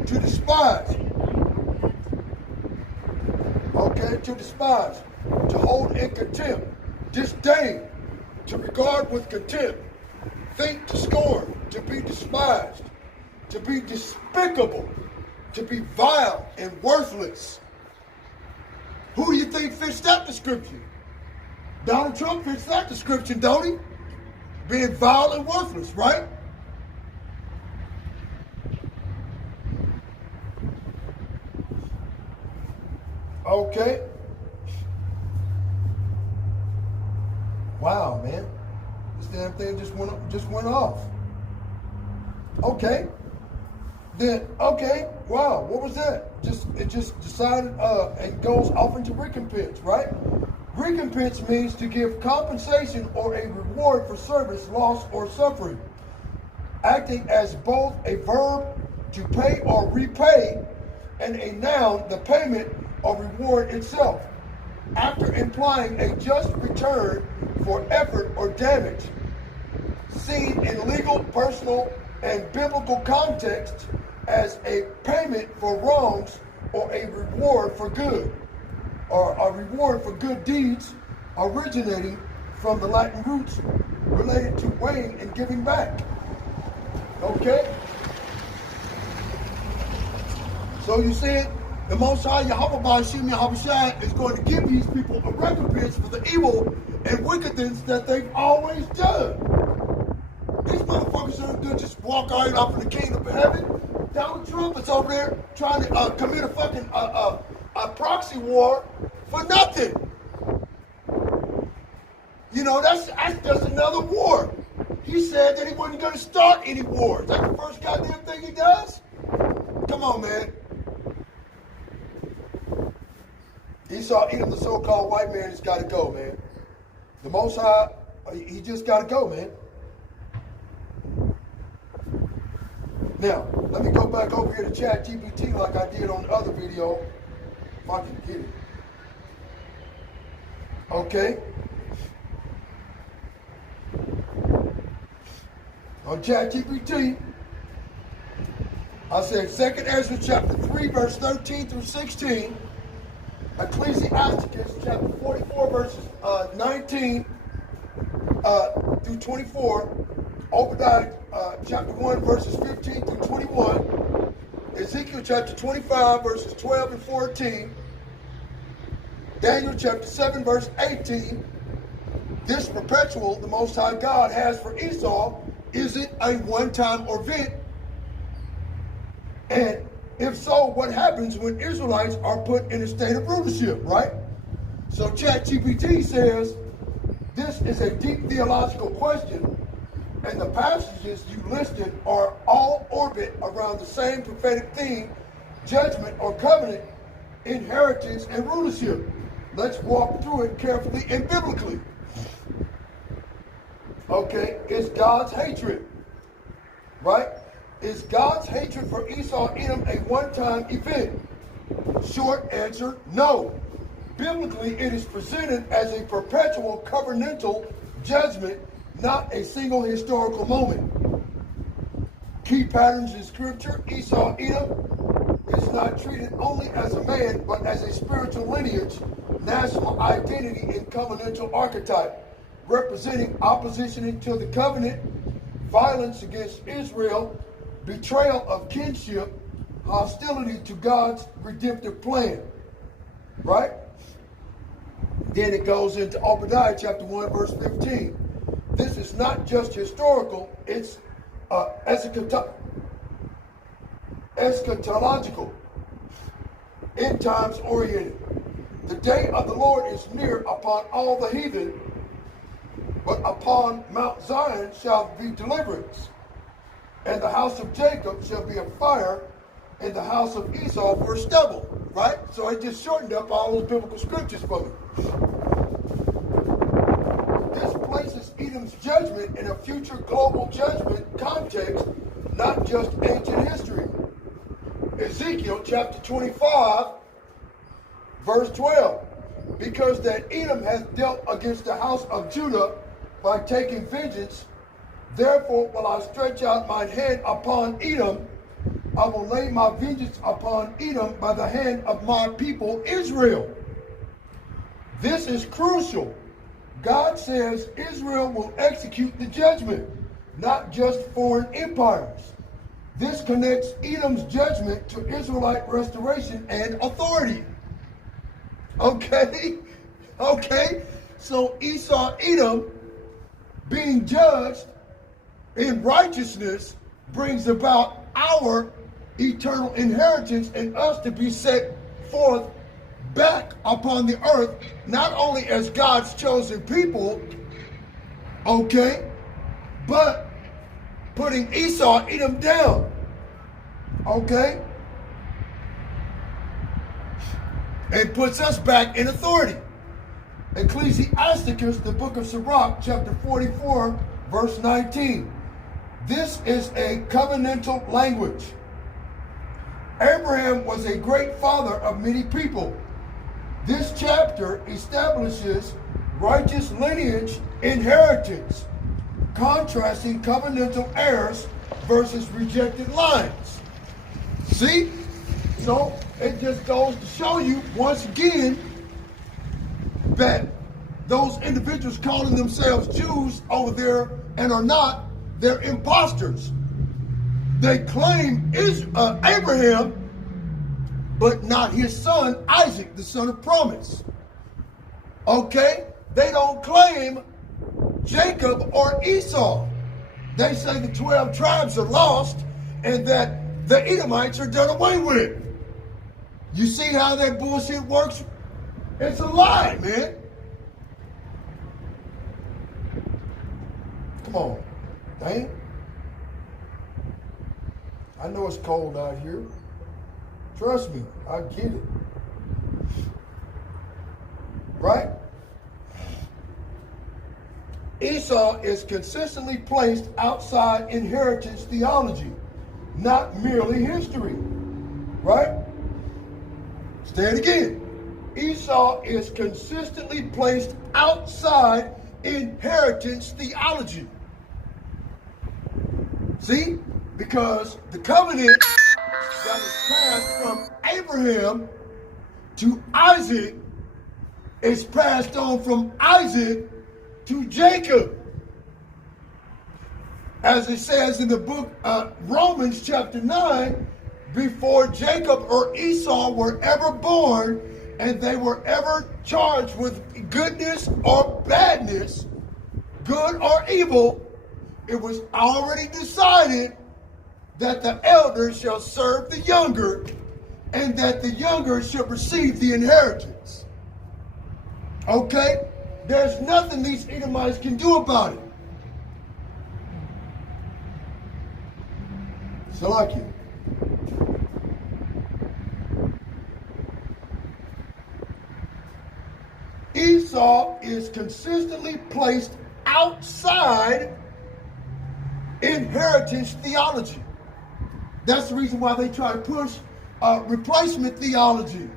To despise. Okay? To despise. To hold in contempt. Disdain. To regard with contempt. Think to scorn. To be despised. To be despicable. To be vile and worthless. Who do you think fits that description? Donald Trump fits that description, don't he? Being vile and worthless, right? Okay. Wow, man. This damn thing just went off. Okay. Then, okay, wow, what was that? It just decided and goes off into recompense, right? Recompense means to give compensation or a reward for service, loss, or suffering, acting as both a verb to pay or repay and a noun, the payment or reward itself, after implying a just return for effort or damage, seen in legal, personal, and biblical context as a payment for wrongs or a reward for good, or a reward for good deeds, originating from the Latin roots related to weighing and giving back. Okay? So you see, the Most High Yahweh Ba'ashem Yahushai is going to give these people a recompense for the evil and wickedness that they've always done. These motherfuckers aren't going to just walk right off in the kingdom of heaven. Donald Trump is over there trying to commit a fucking a proxy war for nothing. You know, that's just another war. He said that he wasn't going to start any wars. That's the first goddamn thing he does? Come on, man. ESAU-EDOM, the so-called white man, has got to go, man. The Most High, he just got to go, man. Now, let me go back over here to ChatGPT like I did on the other video. If I can get it. Okay. On ChatGPT, I said 2nd Ezra chapter 3, verse 13 through 16. Ecclesiasticus chapter 44, verses 19 through 24. Obadiah chapter 1, verses 15 through 21. Ezekiel chapter 25, verses 12 and 14. Daniel chapter 7, verse 18. This perpetual the Most High God has for Esau, is it a one-time event? And if so, what happens when Israelites are put in a state of rulership, right? So ChatGPT says, this is a deep theological question, and the passages you listed are all orbit around the same prophetic theme, judgment or covenant, inheritance, and rulership. Let's walk through it carefully and biblically. Okay, is God's hatred, right? Is God's hatred for ESAU-EDOM a one-time event? Short answer, no. Biblically, it is presented as a perpetual covenantal judgment, not a single historical moment. Key patterns in Scripture: ESAU-EDOM is not treated only as a man, but as a spiritual lineage, national identity, and covenantal archetype, representing opposition to the covenant, violence against Israel, betrayal of kinship, hostility to God's redemptive plan. Right? Then it goes into Obadiah chapter 1, verse 15. This is not just historical, it's eschatological, end times oriented. The day of the Lord is near upon all the heathen, but upon Mount Zion shall be deliverance, and the house of Jacob shall be a fire, and the house of Esau for stubble. Right? So I just shortened up all those biblical scriptures for me. This places Edom's judgment in a future global judgment context, not just ancient history. Ezekiel chapter 25, verse 12. Because that Edom hath dealt against the house of Judah by taking vengeance, therefore will I stretch out mine hand upon Edom. I will lay my vengeance upon Edom by the hand of my people Israel. This is crucial. God says Israel will execute the judgment, not just foreign empires. This connects Edom's judgment to Israelite restoration and authority. Okay? Okay? So ESAU-EDOM being judged in righteousness brings about our eternal inheritance and us to be set forth back upon the earth, not only as God's chosen people, okay, but putting ESAU-EDOM down, okay, and puts us back in authority. Ecclesiasticus, the book of Sirach, chapter 44, verse 19. This is a covenantal language. Abraham was a great father of many people. This chapter establishes righteous lineage inheritance, contrasting covenantal heirs versus rejected lines. See? So it just goes to show you once again that those individuals calling themselves Jews over there and are not, they're imposters. They claim Abraham, but not his son Isaac, the son of promise. Okay? They don't claim Jacob or Esau. They say the 12 tribes are lost and that the Edomites are done away with. You see how that bullshit works? It's a lie, man. Come on. Dang. I know it's cold out here. Trust me, I get it. Right? Esau is consistently placed outside inheritance theology, not merely history. Right? Say it again. Esau is consistently placed outside inheritance theology. See? Because the covenant that was passed from Abraham to Isaac is passed on from Isaac to Jacob. As it says in the book Romans chapter 9, before Jacob or Esau were ever born and they were ever charged with goodness or badness, good or evil, it was already decided that the elder shall serve the younger, and that the younger shall receive the inheritance. Okay? There's nothing these Edomites can do about it. So like you. Esau is consistently placed outside inheritance theology. That's the reason why they try to push replacement theology.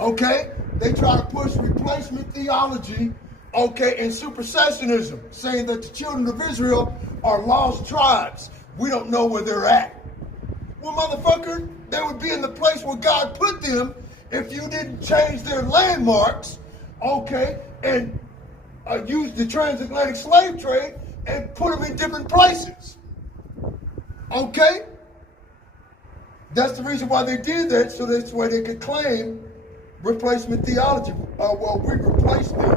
Okay? They try to push replacement theology Okay, and supersessionism, saying that the children of Israel are lost tribes. We don't know where they're at. Well, motherfucker, they would be in the place where God put them if you didn't change their landmarks, okay, and use the transatlantic slave trade and put them in different places. Okay? That's the reason why they did that, so that's why they could claim replacement theology. Well, we replaced them,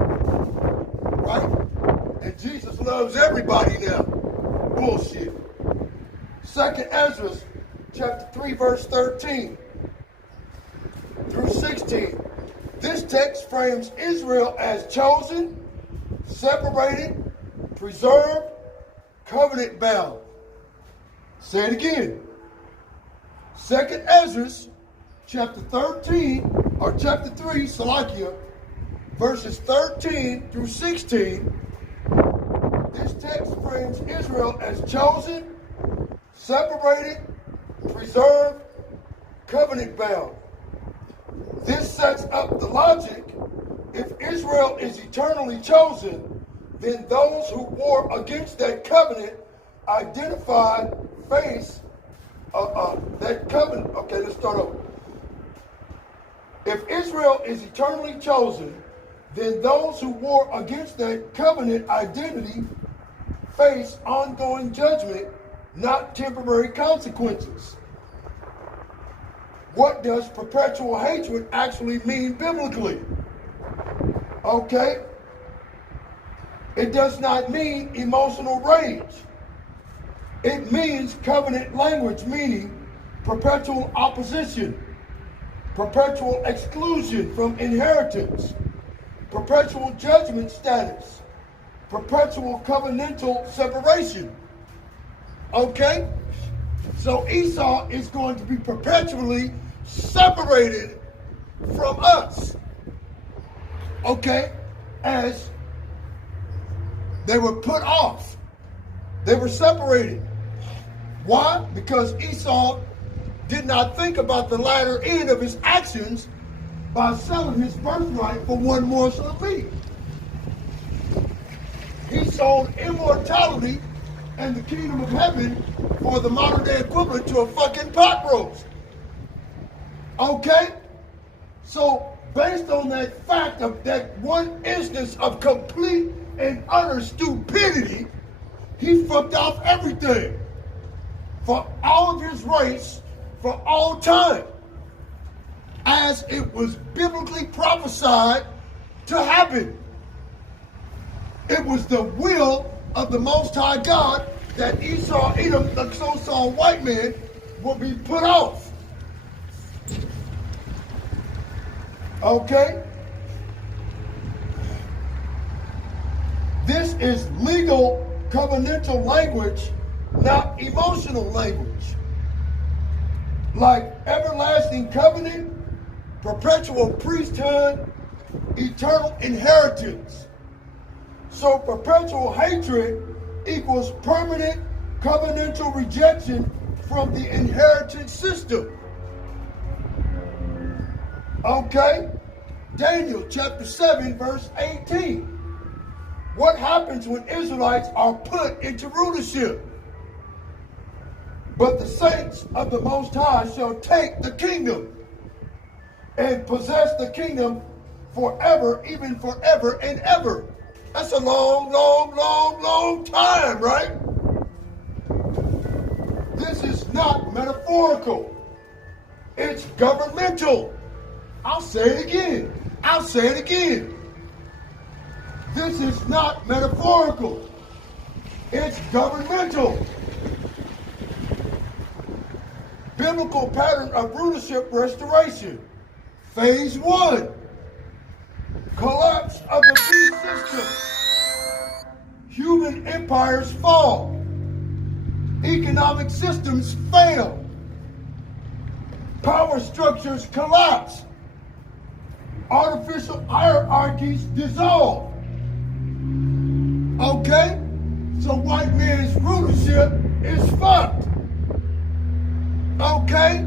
right? And Jesus loves everybody now. Bullshit. 2nd Ezra, chapter 3, verse 13 through 16. This text frames Israel as chosen, separated, preserved, covenant bound. Say it again. 2nd Ezra, chapter 13, or chapter 3, Salakia, verses 13 through 16. This text frames Israel as chosen, separated, preserved, covenant bound. This sets up the logic. If Israel is eternally chosen, then those who war against that covenant identify, face that covenant. Okay, let's start over. If Israel is eternally chosen, then those who war against that covenant identity face ongoing judgment, not temporary consequences. What does perpetual hatred actually mean biblically? Okay? It does not mean emotional rage. It means covenant language, meaning perpetual opposition, perpetual exclusion from inheritance, perpetual judgment status, perpetual covenantal separation. Okay? So Esau is going to be perpetually separated from us. Okay? As they were put off. They were separated. Why? Because Esau did not think about the latter end of his actions by selling his birthright for one morsel of meat. He sold immortality and the kingdom of heaven for the modern day equivalent to a fucking pot roast. Okay? So, based on that fact of that one instance of complete and utter stupidity, he fucked off everything for all of his race for all time, as it was biblically prophesied to happen. It was the will of the Most High God that ESAU-EDOM, the so-called white man, will be put off. Okay? This is legal covenantal language, not emotional language. Like everlasting covenant, perpetual priesthood, eternal inheritance. So perpetual hatred equals permanent covenantal rejection from the inheritance system. Okay? Daniel chapter 7 verse 18. What happens when Israelites are put into rulership? But the saints of the Most High shall take the kingdom and possess the kingdom forever, even forever and ever. That's a long, long, long, long time, right? This is not metaphorical. It's governmental. I'll say it again. I'll say it again. This is not metaphorical. It's governmental. Biblical pattern of rulership restoration. Phase 1. Collapse of the beast system. Human empires fall. Economic systems fail. Power structures collapse. Artificial hierarchies dissolve. Okay? So white man's rulership is fucked. Okay?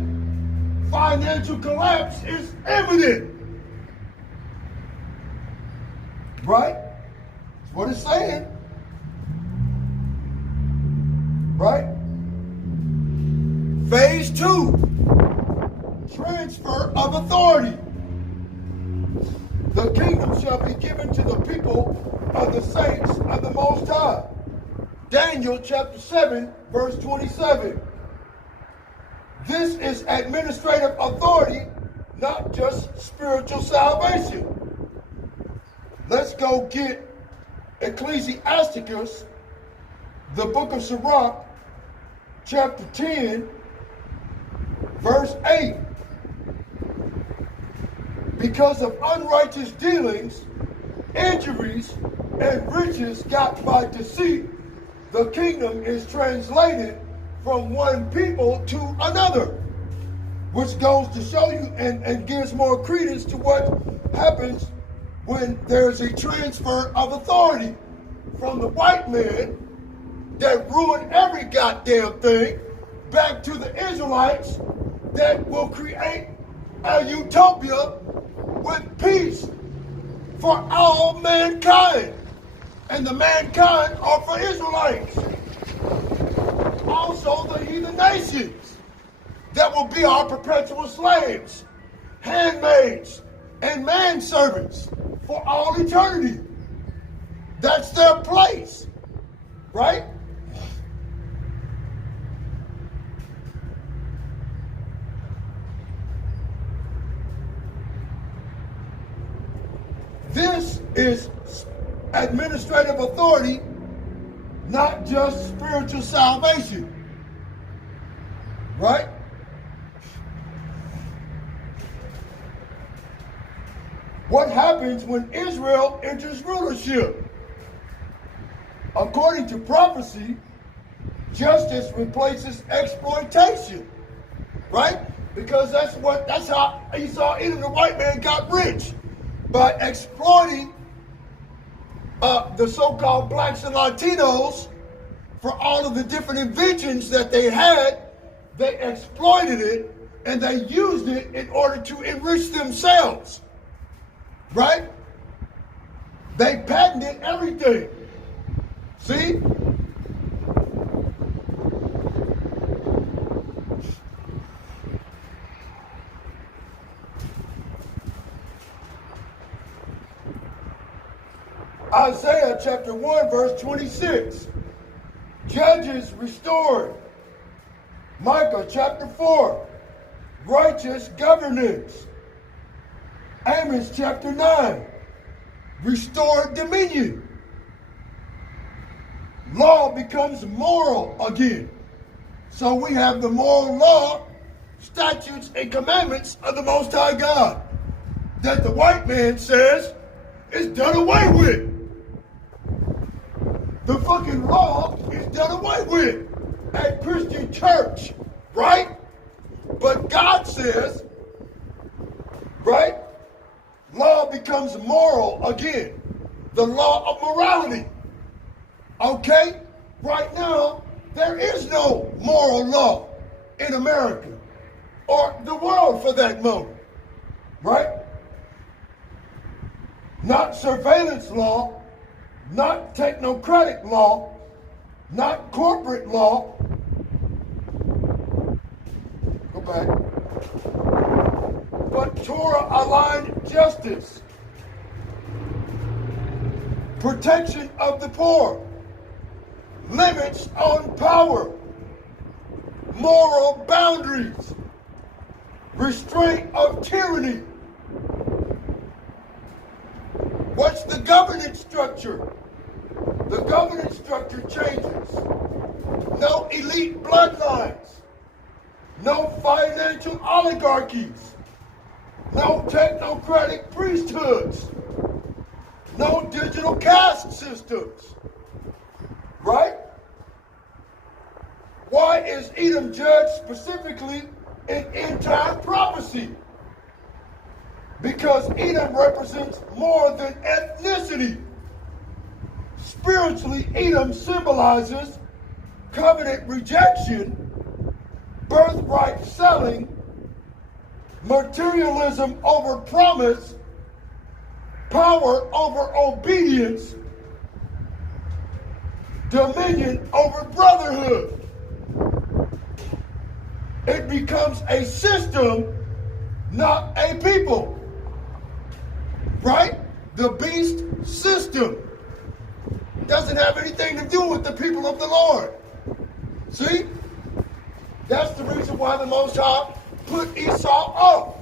Financial collapse is imminent. Right? What it's saying. Right? Phase 2. Transfer of authority. The kingdom shall be given to the people of the saints of the Most High. Daniel chapter 7, verse 27. This is administrative authority, not just spiritual salvation. Let's go get Ecclesiasticus, the book of Sirach, chapter 10, verse 8. Because of unrighteous dealings, injuries, and riches got by deceit, the kingdom is translated from one people to another, which goes to show you and gives more credence to what happens when there's a transfer of authority from the white man that ruined every goddamn thing back to the Israelites that will create a utopia with peace for all mankind. And the mankind are for Israelites. Also the heathen nations that will be our perpetual slaves, handmaids, and manservants for all eternity. That's their place, right? This is administrative authority, not just spiritual salvation, right? What happens when Israel enters rulership? According to prophecy, justice replaces exploitation, right? Because that's how Esau-Edom, the white man, got rich, by exploiting the so-called blacks and Latinos for all of the different inventions that they had. They exploited it and they used it in order to enrich themselves, right? They patented everything. See? Isaiah chapter 1, verse 26. Judges restored. Micah chapter 4. Righteous governance. Amos chapter 9. Restored dominion. Law becomes moral again. So we have the moral law, statutes, and commandments of the Most High God that the white man says is done away with. The fucking law is done away with at Christian church, right? But God says, right? Law becomes moral again. The law of morality. Okay? Right now, there is no moral law in America or the world for that moment, right? Not surveillance law, not technocratic law, not corporate law. Go back. But Torah-aligned justice, protection of the poor, limits on power, moral boundaries, restraint of tyranny. What's the governance structure? The governance structure changes. No elite bloodlines. No financial oligarchies. No technocratic priesthoods. No digital caste systems. Right? Why is Edom judged specifically in end-time prophecy? Because Edom represents more than ethnicity. Spiritually, Edom symbolizes covenant rejection, birthright selling, materialism over promise, power over obedience, dominion over brotherhood. It becomes a system, not a people. Right? The beast system doesn't have anything to do with the people of the Lord. See? That's the reason why the Most High put Esau off.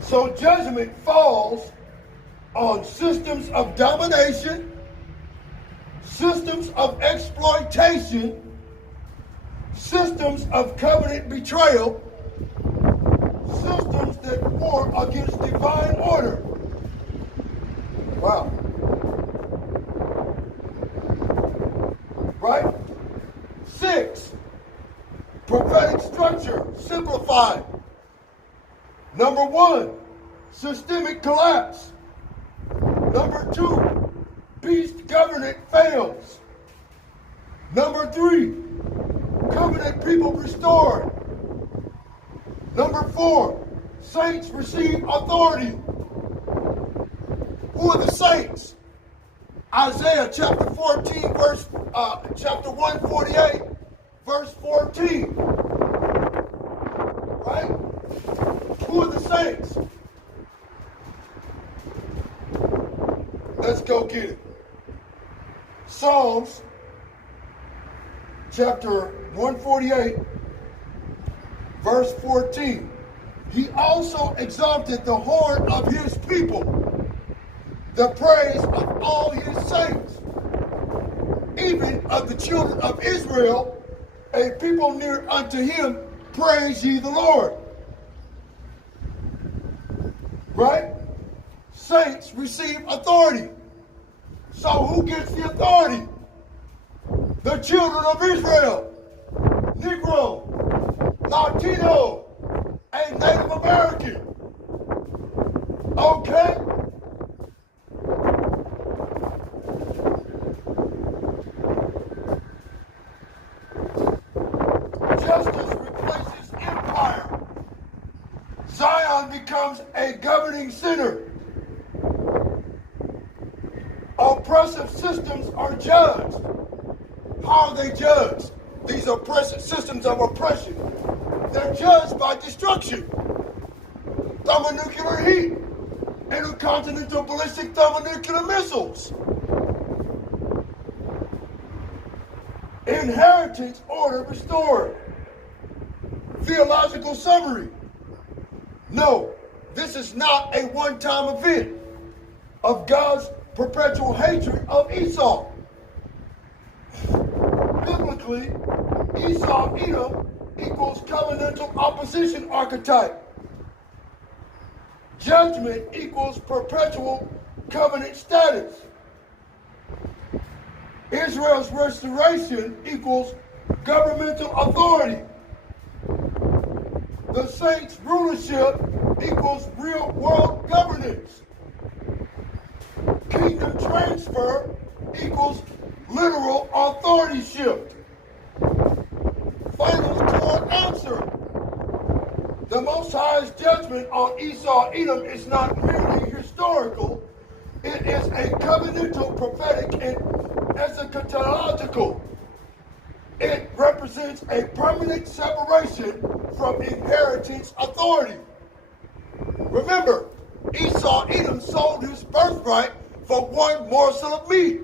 So judgment falls on systems of domination, systems of exploitation, systems of covenant betrayal, systems that war against divine order. Wow. Right? 6, prophetic structure simplified. Number 1, systemic collapse. Number 2, beast government fails. Number 3, covenant people restored. Number 4, saints receive authority. Who are the saints? Isaiah chapter 14, chapter 148, verse 14. Right? Who are the saints? Let's go get it. Psalms chapter 148, verse 14. He also exalted the horn of his people, the praise of all his saints, even of the children of Israel, a people near unto him, praise ye the Lord. Right? Saints receive authority. So who gets the authority? The children of Israel, Negro, Latino, and Native American. Okay? Justice replaces empire. Zion becomes a governing center. Oppressive systems are judged. How are they judged? These oppressive systems of oppression. They're judged by destruction. Thermonuclear heat. Intercontinental ballistic thermonuclear missiles. Inheritance order restored. Theological summary. No, this is not a one-time event of God's perpetual hatred of Esau. Biblically, ESAU-EDOM equals covenantal opposition archetype. Judgment equals perpetual covenant status. Israel's restoration equals governmental authority. The saints' rulership equals real world governance. Kingdom transfer equals literal authority shift. Final core answer. The Most High's judgment on ESAU-EDOM is not merely historical. It is a covenantal, prophetic, and eschatological. It represents a permanent separation from inheritance authority. Remember, ESAU-EDOM sold his birthright for one morsel of meat.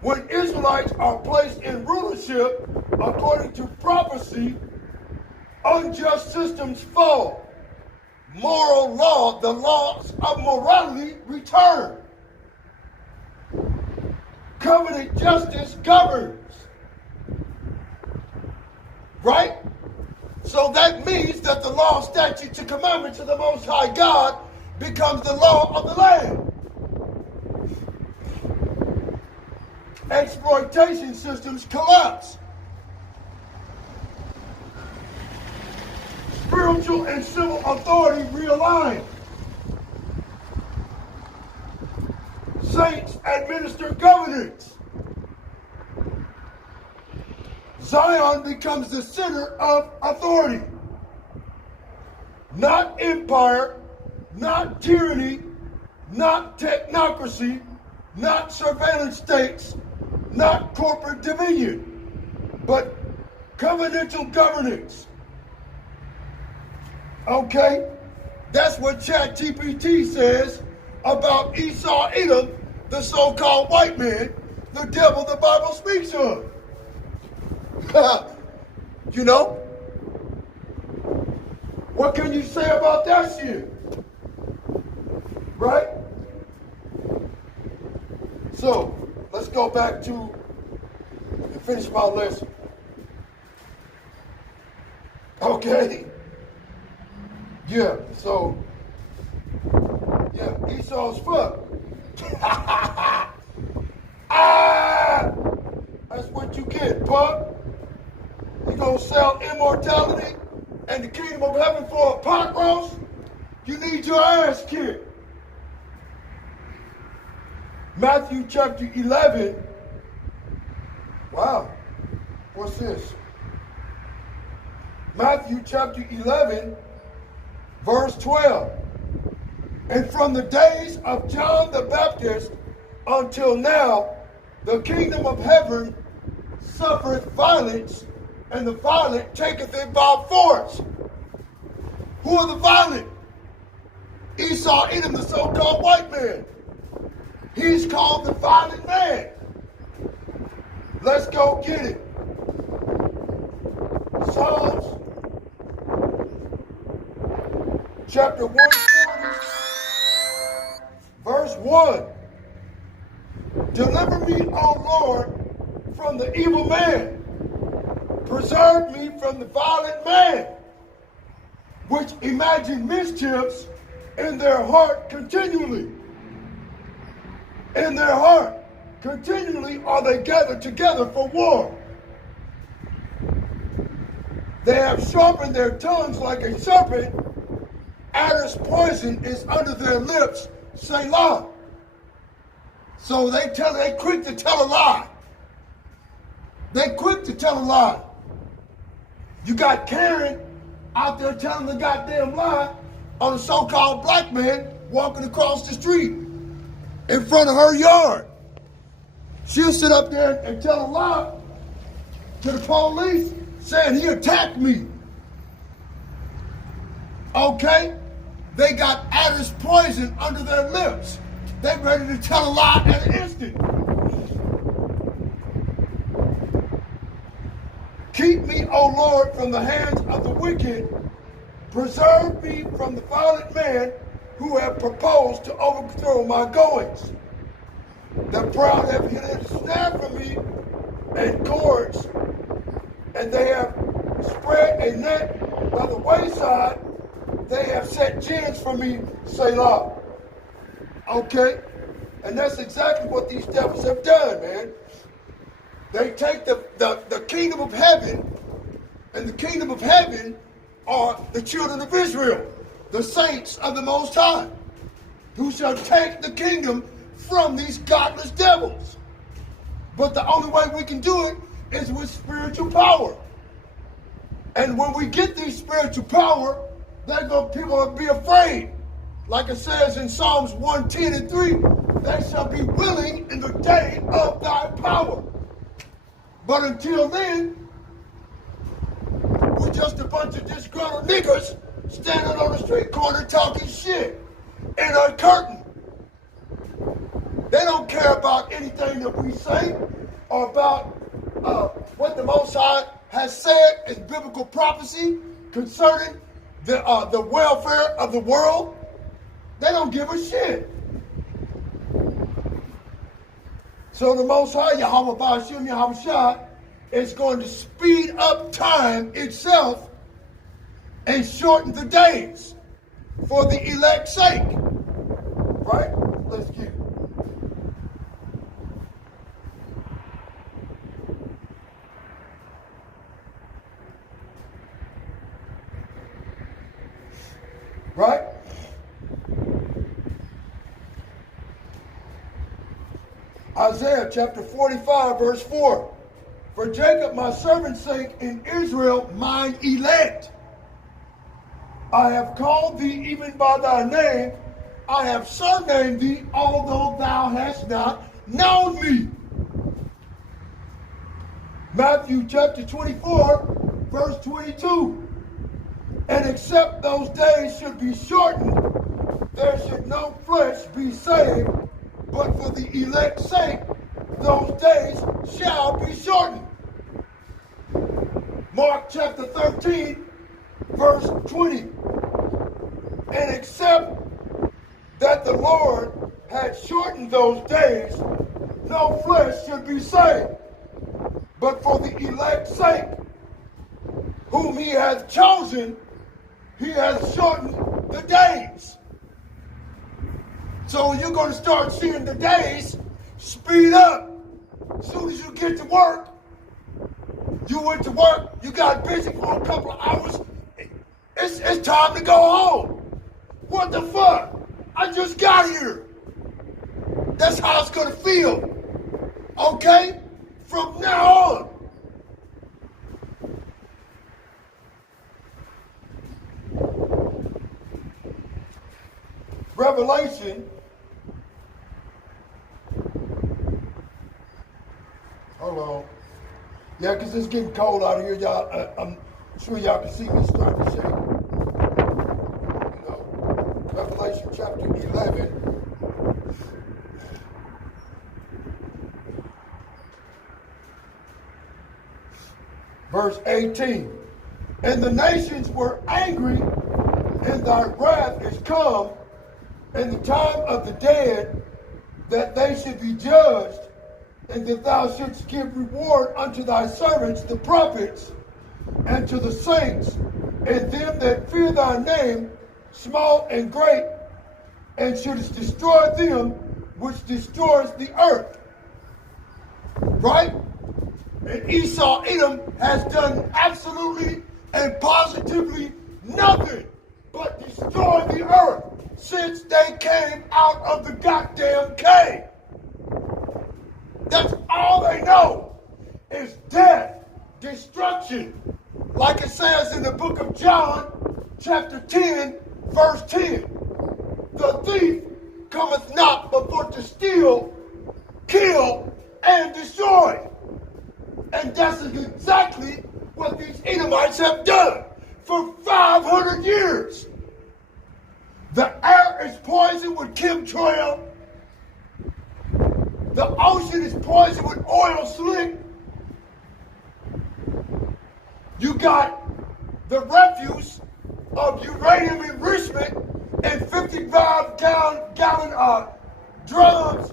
When Israelites are placed in rulership, according to prophecy, unjust systems fall. Moral law, the laws of morality, return. Covenant justice governs. Right? So that means that the law, statutes, and commandments of the Most High God becomes the law of the land. Exploitation systems collapse. Spiritual and civil authority realign. Saints administer governance. Zion becomes the center of authority. not empire, not tyranny, not technocracy, not surveillance states, not corporate dominion, but covenantal governance. Okay? That's what ChatGPT says about ESAU-EDOM, the so-called white man, the devil the Bible speaks of. You know? What can you say about that shit? Right? So, let's go back to and finish my lesson. Okay? Yeah, so, yeah, Esau's fuck. That's what you get, bud. You gonna sell immortality and the kingdom of heaven for a pot roast? You need your ass kicked. Matthew chapter 11. Wow. What's this? Matthew chapter 11, verse 12. And from the days of John the Baptist until now, the kingdom of heaven suffereth violence, and the violent taketh it by force. Who are the violent? ESAU-EDOM, the so-called white man. He's called the violent man. Let's go get it. Psalms chapter 140, verse 1. Deliver me, O Lord, from the evil man. Preserve me from the violent man, which imagine mischiefs in their heart continually. In their heart continually are they gathered together for war. They have sharpened their tongues like a serpent. Adder's poison is under their lips. Selah. So they quick to tell a lie. They quick to tell a lie. You got Karen out there telling the goddamn lie on a so-called black man walking across the street in front of her yard. She'll sit up there and tell a lie to the police saying he attacked me. Okay? They got adder's poison under their lips. They're ready to tell a lie at an instant. Keep me, O Lord, from the hands of the wicked. Preserve me from the violent man who have proposed to overthrow my goings. The proud have hid a snare for me and cords, and they have spread a net by the wayside. They have set gins for me, Selah. Okay? And that's exactly what these devils have done, man. They take the kingdom of heaven, and the kingdom of heaven are the children of Israel, the saints of the Most High, who shall take the kingdom from these godless devils. But the only way we can do it is with spiritual power. And when we get these spiritual power, people will be afraid. Like it says in Psalms 110:3, they shall be willing in the day of thy power. But until then, we're just a bunch of disgruntled niggas standing on the street corner talking shit and uncertain. They don't care about anything that we say or about what the Most High has said as biblical prophecy concerning the welfare of the world. They don't give a shit. So the Most High, Yahweh Ba'ashem Yahweh Shai, is going to speed up time itself and shorten the days for the elect's sake. Right? Let's get it. Right? Isaiah chapter 45, verse 4. For Jacob my servant's sake, and Israel mine elect. I have called thee even by thy name. I have surnamed thee, although thou hast not known me. Matthew chapter 24, verse 22. And except those days should be shortened, there should no flesh be saved, but for the elect's sake, those days shall be shortened. Mark chapter 13, verse 20. And except that the Lord had shortened those days, no flesh should be saved, but for the elect's sake, whom he hath chosen, he hath shortened the days. So you're going to start seeing the days speed up. As soon as you get to work, you went to work, you got busy for a couple of hours, it's time to go home. What the fuck? I just got here. That's how it's going to feel. Okay? From now on. Revelation. Hold on. Yeah, because it's getting cold out here, y'all. I'm sure y'all can see me starting to shake. You know, Revelation chapter 11. Verse 18. And the nations were angry, and thy wrath is come, and the time of the dead, that they should be judged, and that thou shouldst give reward unto thy servants, the prophets, and to the saints, and them that fear thy name, small and great, and shouldst destroy them which destroys the earth. Right? And ESAU-EDOM has done absolutely and positively nothing but destroy the earth since they came out of the goddamn cave. That's all they know is death, destruction. Like it says in the book of John, chapter 10, verse 10. The thief cometh not but for to steal, kill, and destroy. And that's exactly what these Edomites have done for 500 years. The air is poisoned with chemtrail. The ocean is poisoned with oil slick. You got the refuse of uranium enrichment in 55-gallon drums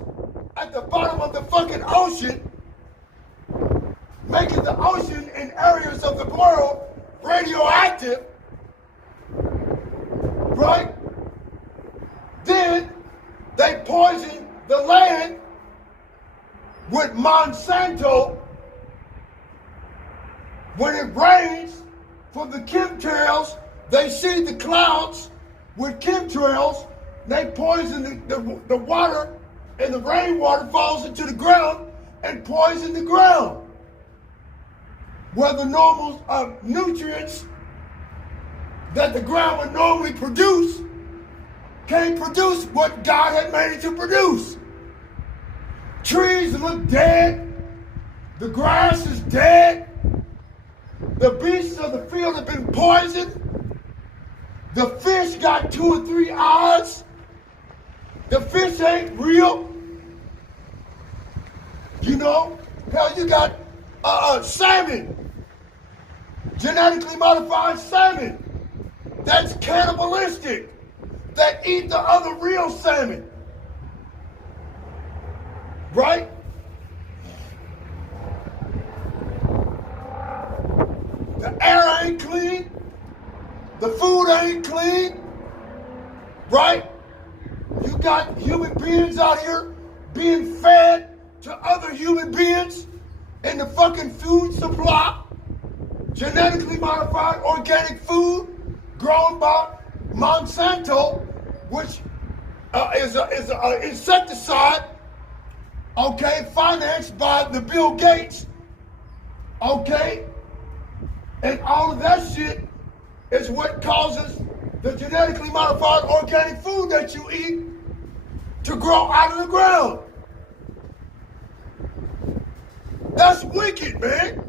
at the bottom of the fucking ocean, making the ocean in areas of the world radioactive, right? Then they poison the land with Monsanto. When it rains from the chemtrails, they seed the clouds with chemtrails. They poison the water, and the rainwater falls into the ground and poison the ground. Where the normal nutrients that the ground would normally produce can't produce what God had made it to produce. Trees look dead. The grass is dead. The beasts of the field have been poisoned. The fish got 2 or 3 eyes. The fish ain't real. You know? Hell, you got salmon. Genetically modified salmon. That's cannibalistic. That eat the other real salmon. Right? The air ain't clean. The food ain't clean. Right? You got human beings out here being fed to other human beings in the fucking food supply. Genetically modified organic food grown by Monsanto, which is an insecticide, okay, financed by the Bill Gates, okay? And all of that shit is what causes the genetically modified organic food that you eat to grow out of the ground. That's wicked, man.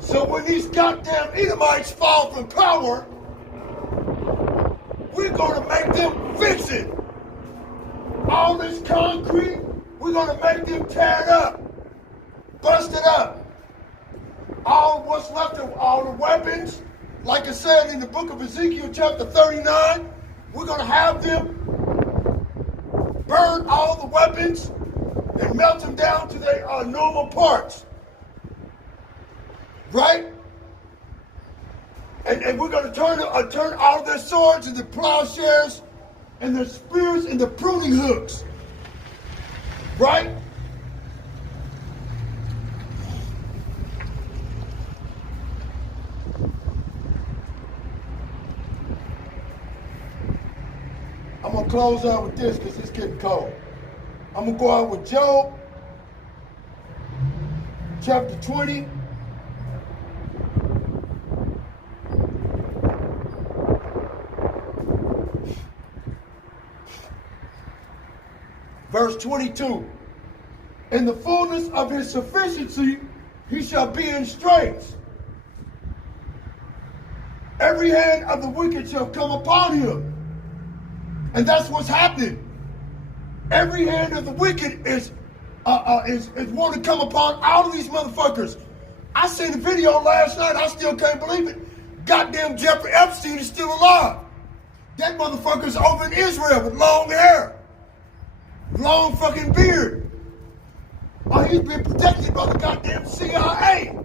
So when these goddamn Edomites fall from power, we're going to make them fix it. All this concrete, we're going to make them tear it up, bust it up. All what's left of all the weapons, like I said in the book of Ezekiel chapter 39, we're going to have them burn all the weapons and melt them down to their normal parts. Right? And we're going to turn all their swords into plowshares and their spears into pruning hooks. Right? I'm going to close out with this because it's getting cold. I'm going to go out with Job, chapter 20. Verse 22. In the fullness of his sufficiency, he shall be in straits. Every hand of the wicked shall come upon him. And that's what's happening. Every hand of the wicked is want to come upon all of these motherfuckers. I seen the video last night. I still can't believe it. Goddamn Jeffrey Epstein is still alive. That motherfucker's over in Israel with long hair. Long fucking beard. Oh, he's been protected by the goddamn CIA.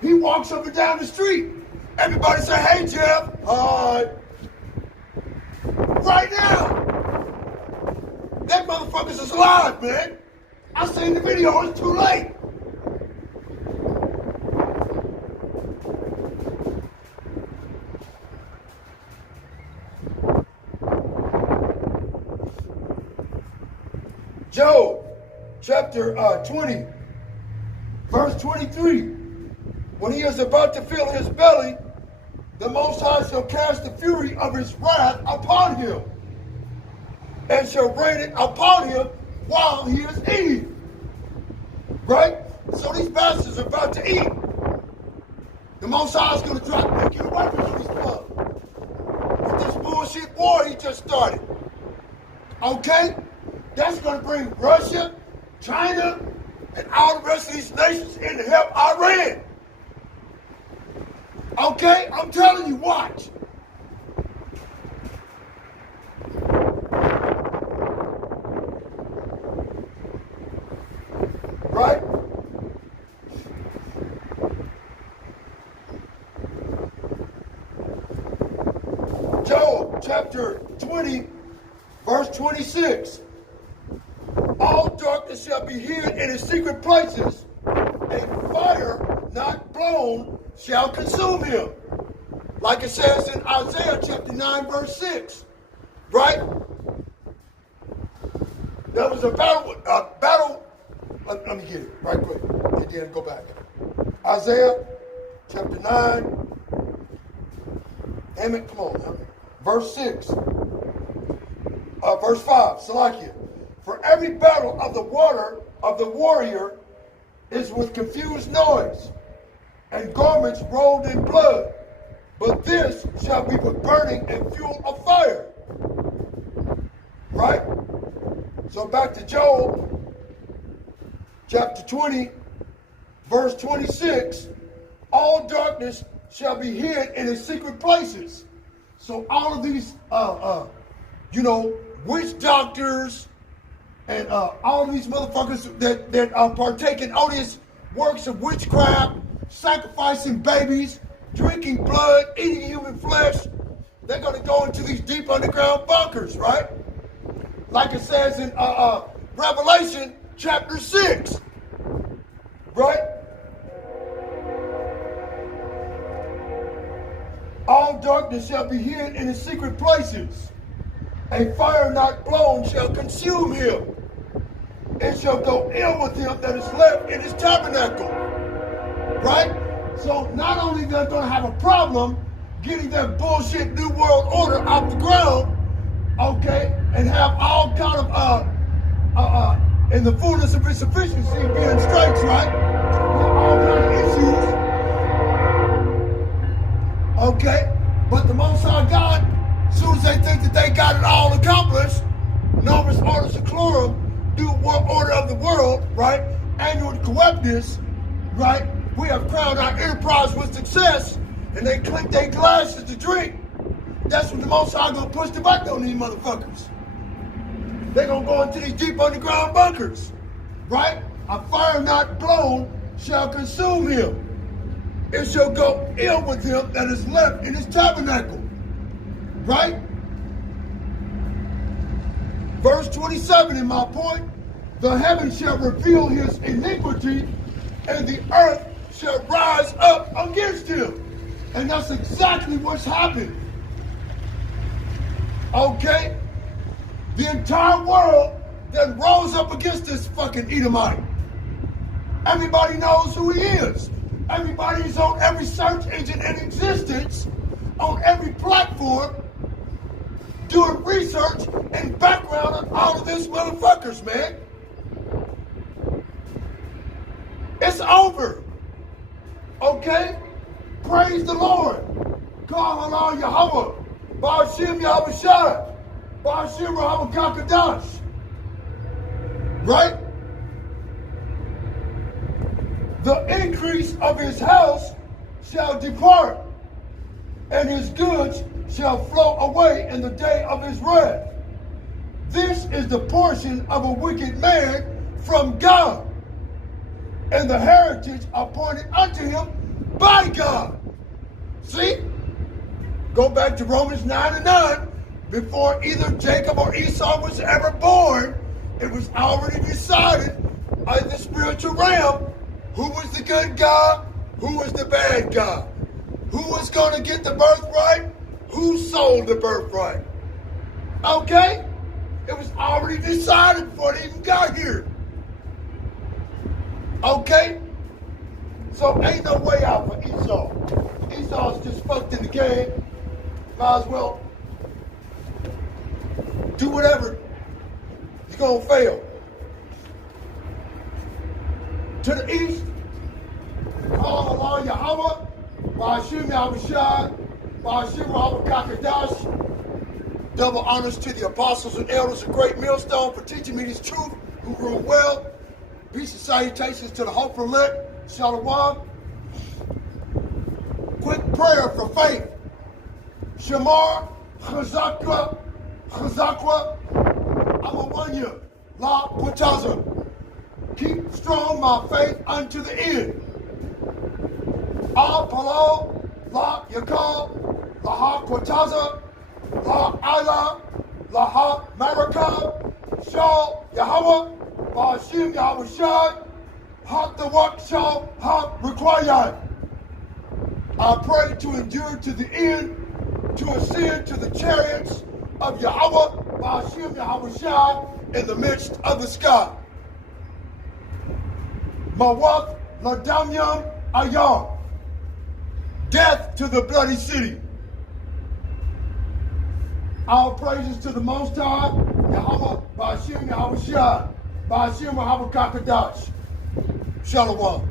He walks up and down the street. Everybody say, hey, Jeff. Hi. Right now. That motherfucker's alive, man. I seen the video. It's too late. Job, chapter 20, verse 23. When he is about to fill his belly, the Most High shall cast the fury of his wrath upon him, and shall rain it upon him while he is eating. Right? So these bastards are about to eat. The Most High is going to drop nuclear weapons on his blood. With this bullshit war he just started. Okay? That's going to bring Russia, China, and all the rest of these nations in to help Iran. Okay? I'm telling you, watch. Right? Job chapter 20, verse 26. All darkness shall be hid in his secret places, a fire not blown shall consume him. Like it says in Isaiah chapter 9, verse 6. Right? There was a battle. Let me get it right quick. And then go back. Isaiah chapter 9. Damn it, come on. Verse 6. Verse 5. Salakia. For every battle of the warrior is with confused noise, and garments rolled in blood. But this shall be with burning and fuel of fire. Right? So back to Job, chapter 20, verse 26. All darkness shall be hid in his secret places. So all of these, witch doctors, and all these motherfuckers that partake in odious works of witchcraft, sacrificing babies, drinking blood, eating human flesh, they're going to go into these deep underground bunkers, right? Like it says in Revelation chapter 6, right? All darkness shall be hid in his secret places. A fire not blown shall consume him. It shall go ill with him that is left in his tabernacle. Right? So not only they're going to have a problem, getting that bullshit New World Order off the ground, okay, and have all kind of in the fullness of its sufficiency being straits, right? Have all kind of issues, okay. But the Most High God, as soon as they think that they got it all accomplished, Novus Ordo Seclorum, New World Order of the world, right? Annual corruptness, right? We have crowned our enterprise with success, and they clink their glasses to drink. That's when the Most High gonna push the button on these motherfuckers. They're gonna go into these deep underground bunkers, right? A fire not blown shall consume him. It shall go ill with him that is left in his tabernacle, right? Verse 27 in my point, the heavens shall reveal his iniquity, and the earth shall rise up against him. And that's exactly what's happened. Okay? The entire world that rose up against this fucking Edomite. Everybody knows who he is. Everybody's on every search engine in existence, on every platform, doing research and background on all of these motherfuckers, man. It's over. Okay? Praise the Lord. Call Allah Yahweh. Ba'ashim Yahweh Shai. Ba'ashim Rahama Kakadash. Right? The increase of his house shall depart, and his goods shall flow away in the day of his wrath. This is the portion of a wicked man from God, and the heritage appointed unto him by God. See? Go back to Romans 9:9. Before either Jacob or Esau was ever born, it was already decided in the spiritual realm who was the good God, who was the bad God, who was going to get the birthright, who sold the birthright. Okay? It was already decided before they even got here. Okay? So ain't no way out for Esau. Esau's just fucked in the game. Might as well do whatever. He's gonna fail. To the east, call Allah Yahweh, Ba'ashim Yahweh Shai, Ba'ashim Rahama Kakadash. Double honors to the apostles and elders of Great Millstone for teaching me this truth, who rule well. Peace and salutations to the hopeful elect. Shalom. Quick prayer for faith. Shamar, Chazakwa, Amawanya, La Putaza. Keep strong my faith unto the end. Al Palo, La Yakal, Laha Quataza, La Ala, Laha Marakab, Shal Yahweh, Ba'ashim Yahweh Shai, Hak the Wak Shal, Hak required. I pray to endure to the end, to ascend to the chariots of Yahweh, Ba'ashim Yahweh Shai, in the midst of the sky. Mawaf Ladamyam Ayah. Death to the bloody city. All praises to the Most High, Yahweh, Ba'ashim Yahweh Shai, Ba'ashim Yahweh Kakadash. Shalom.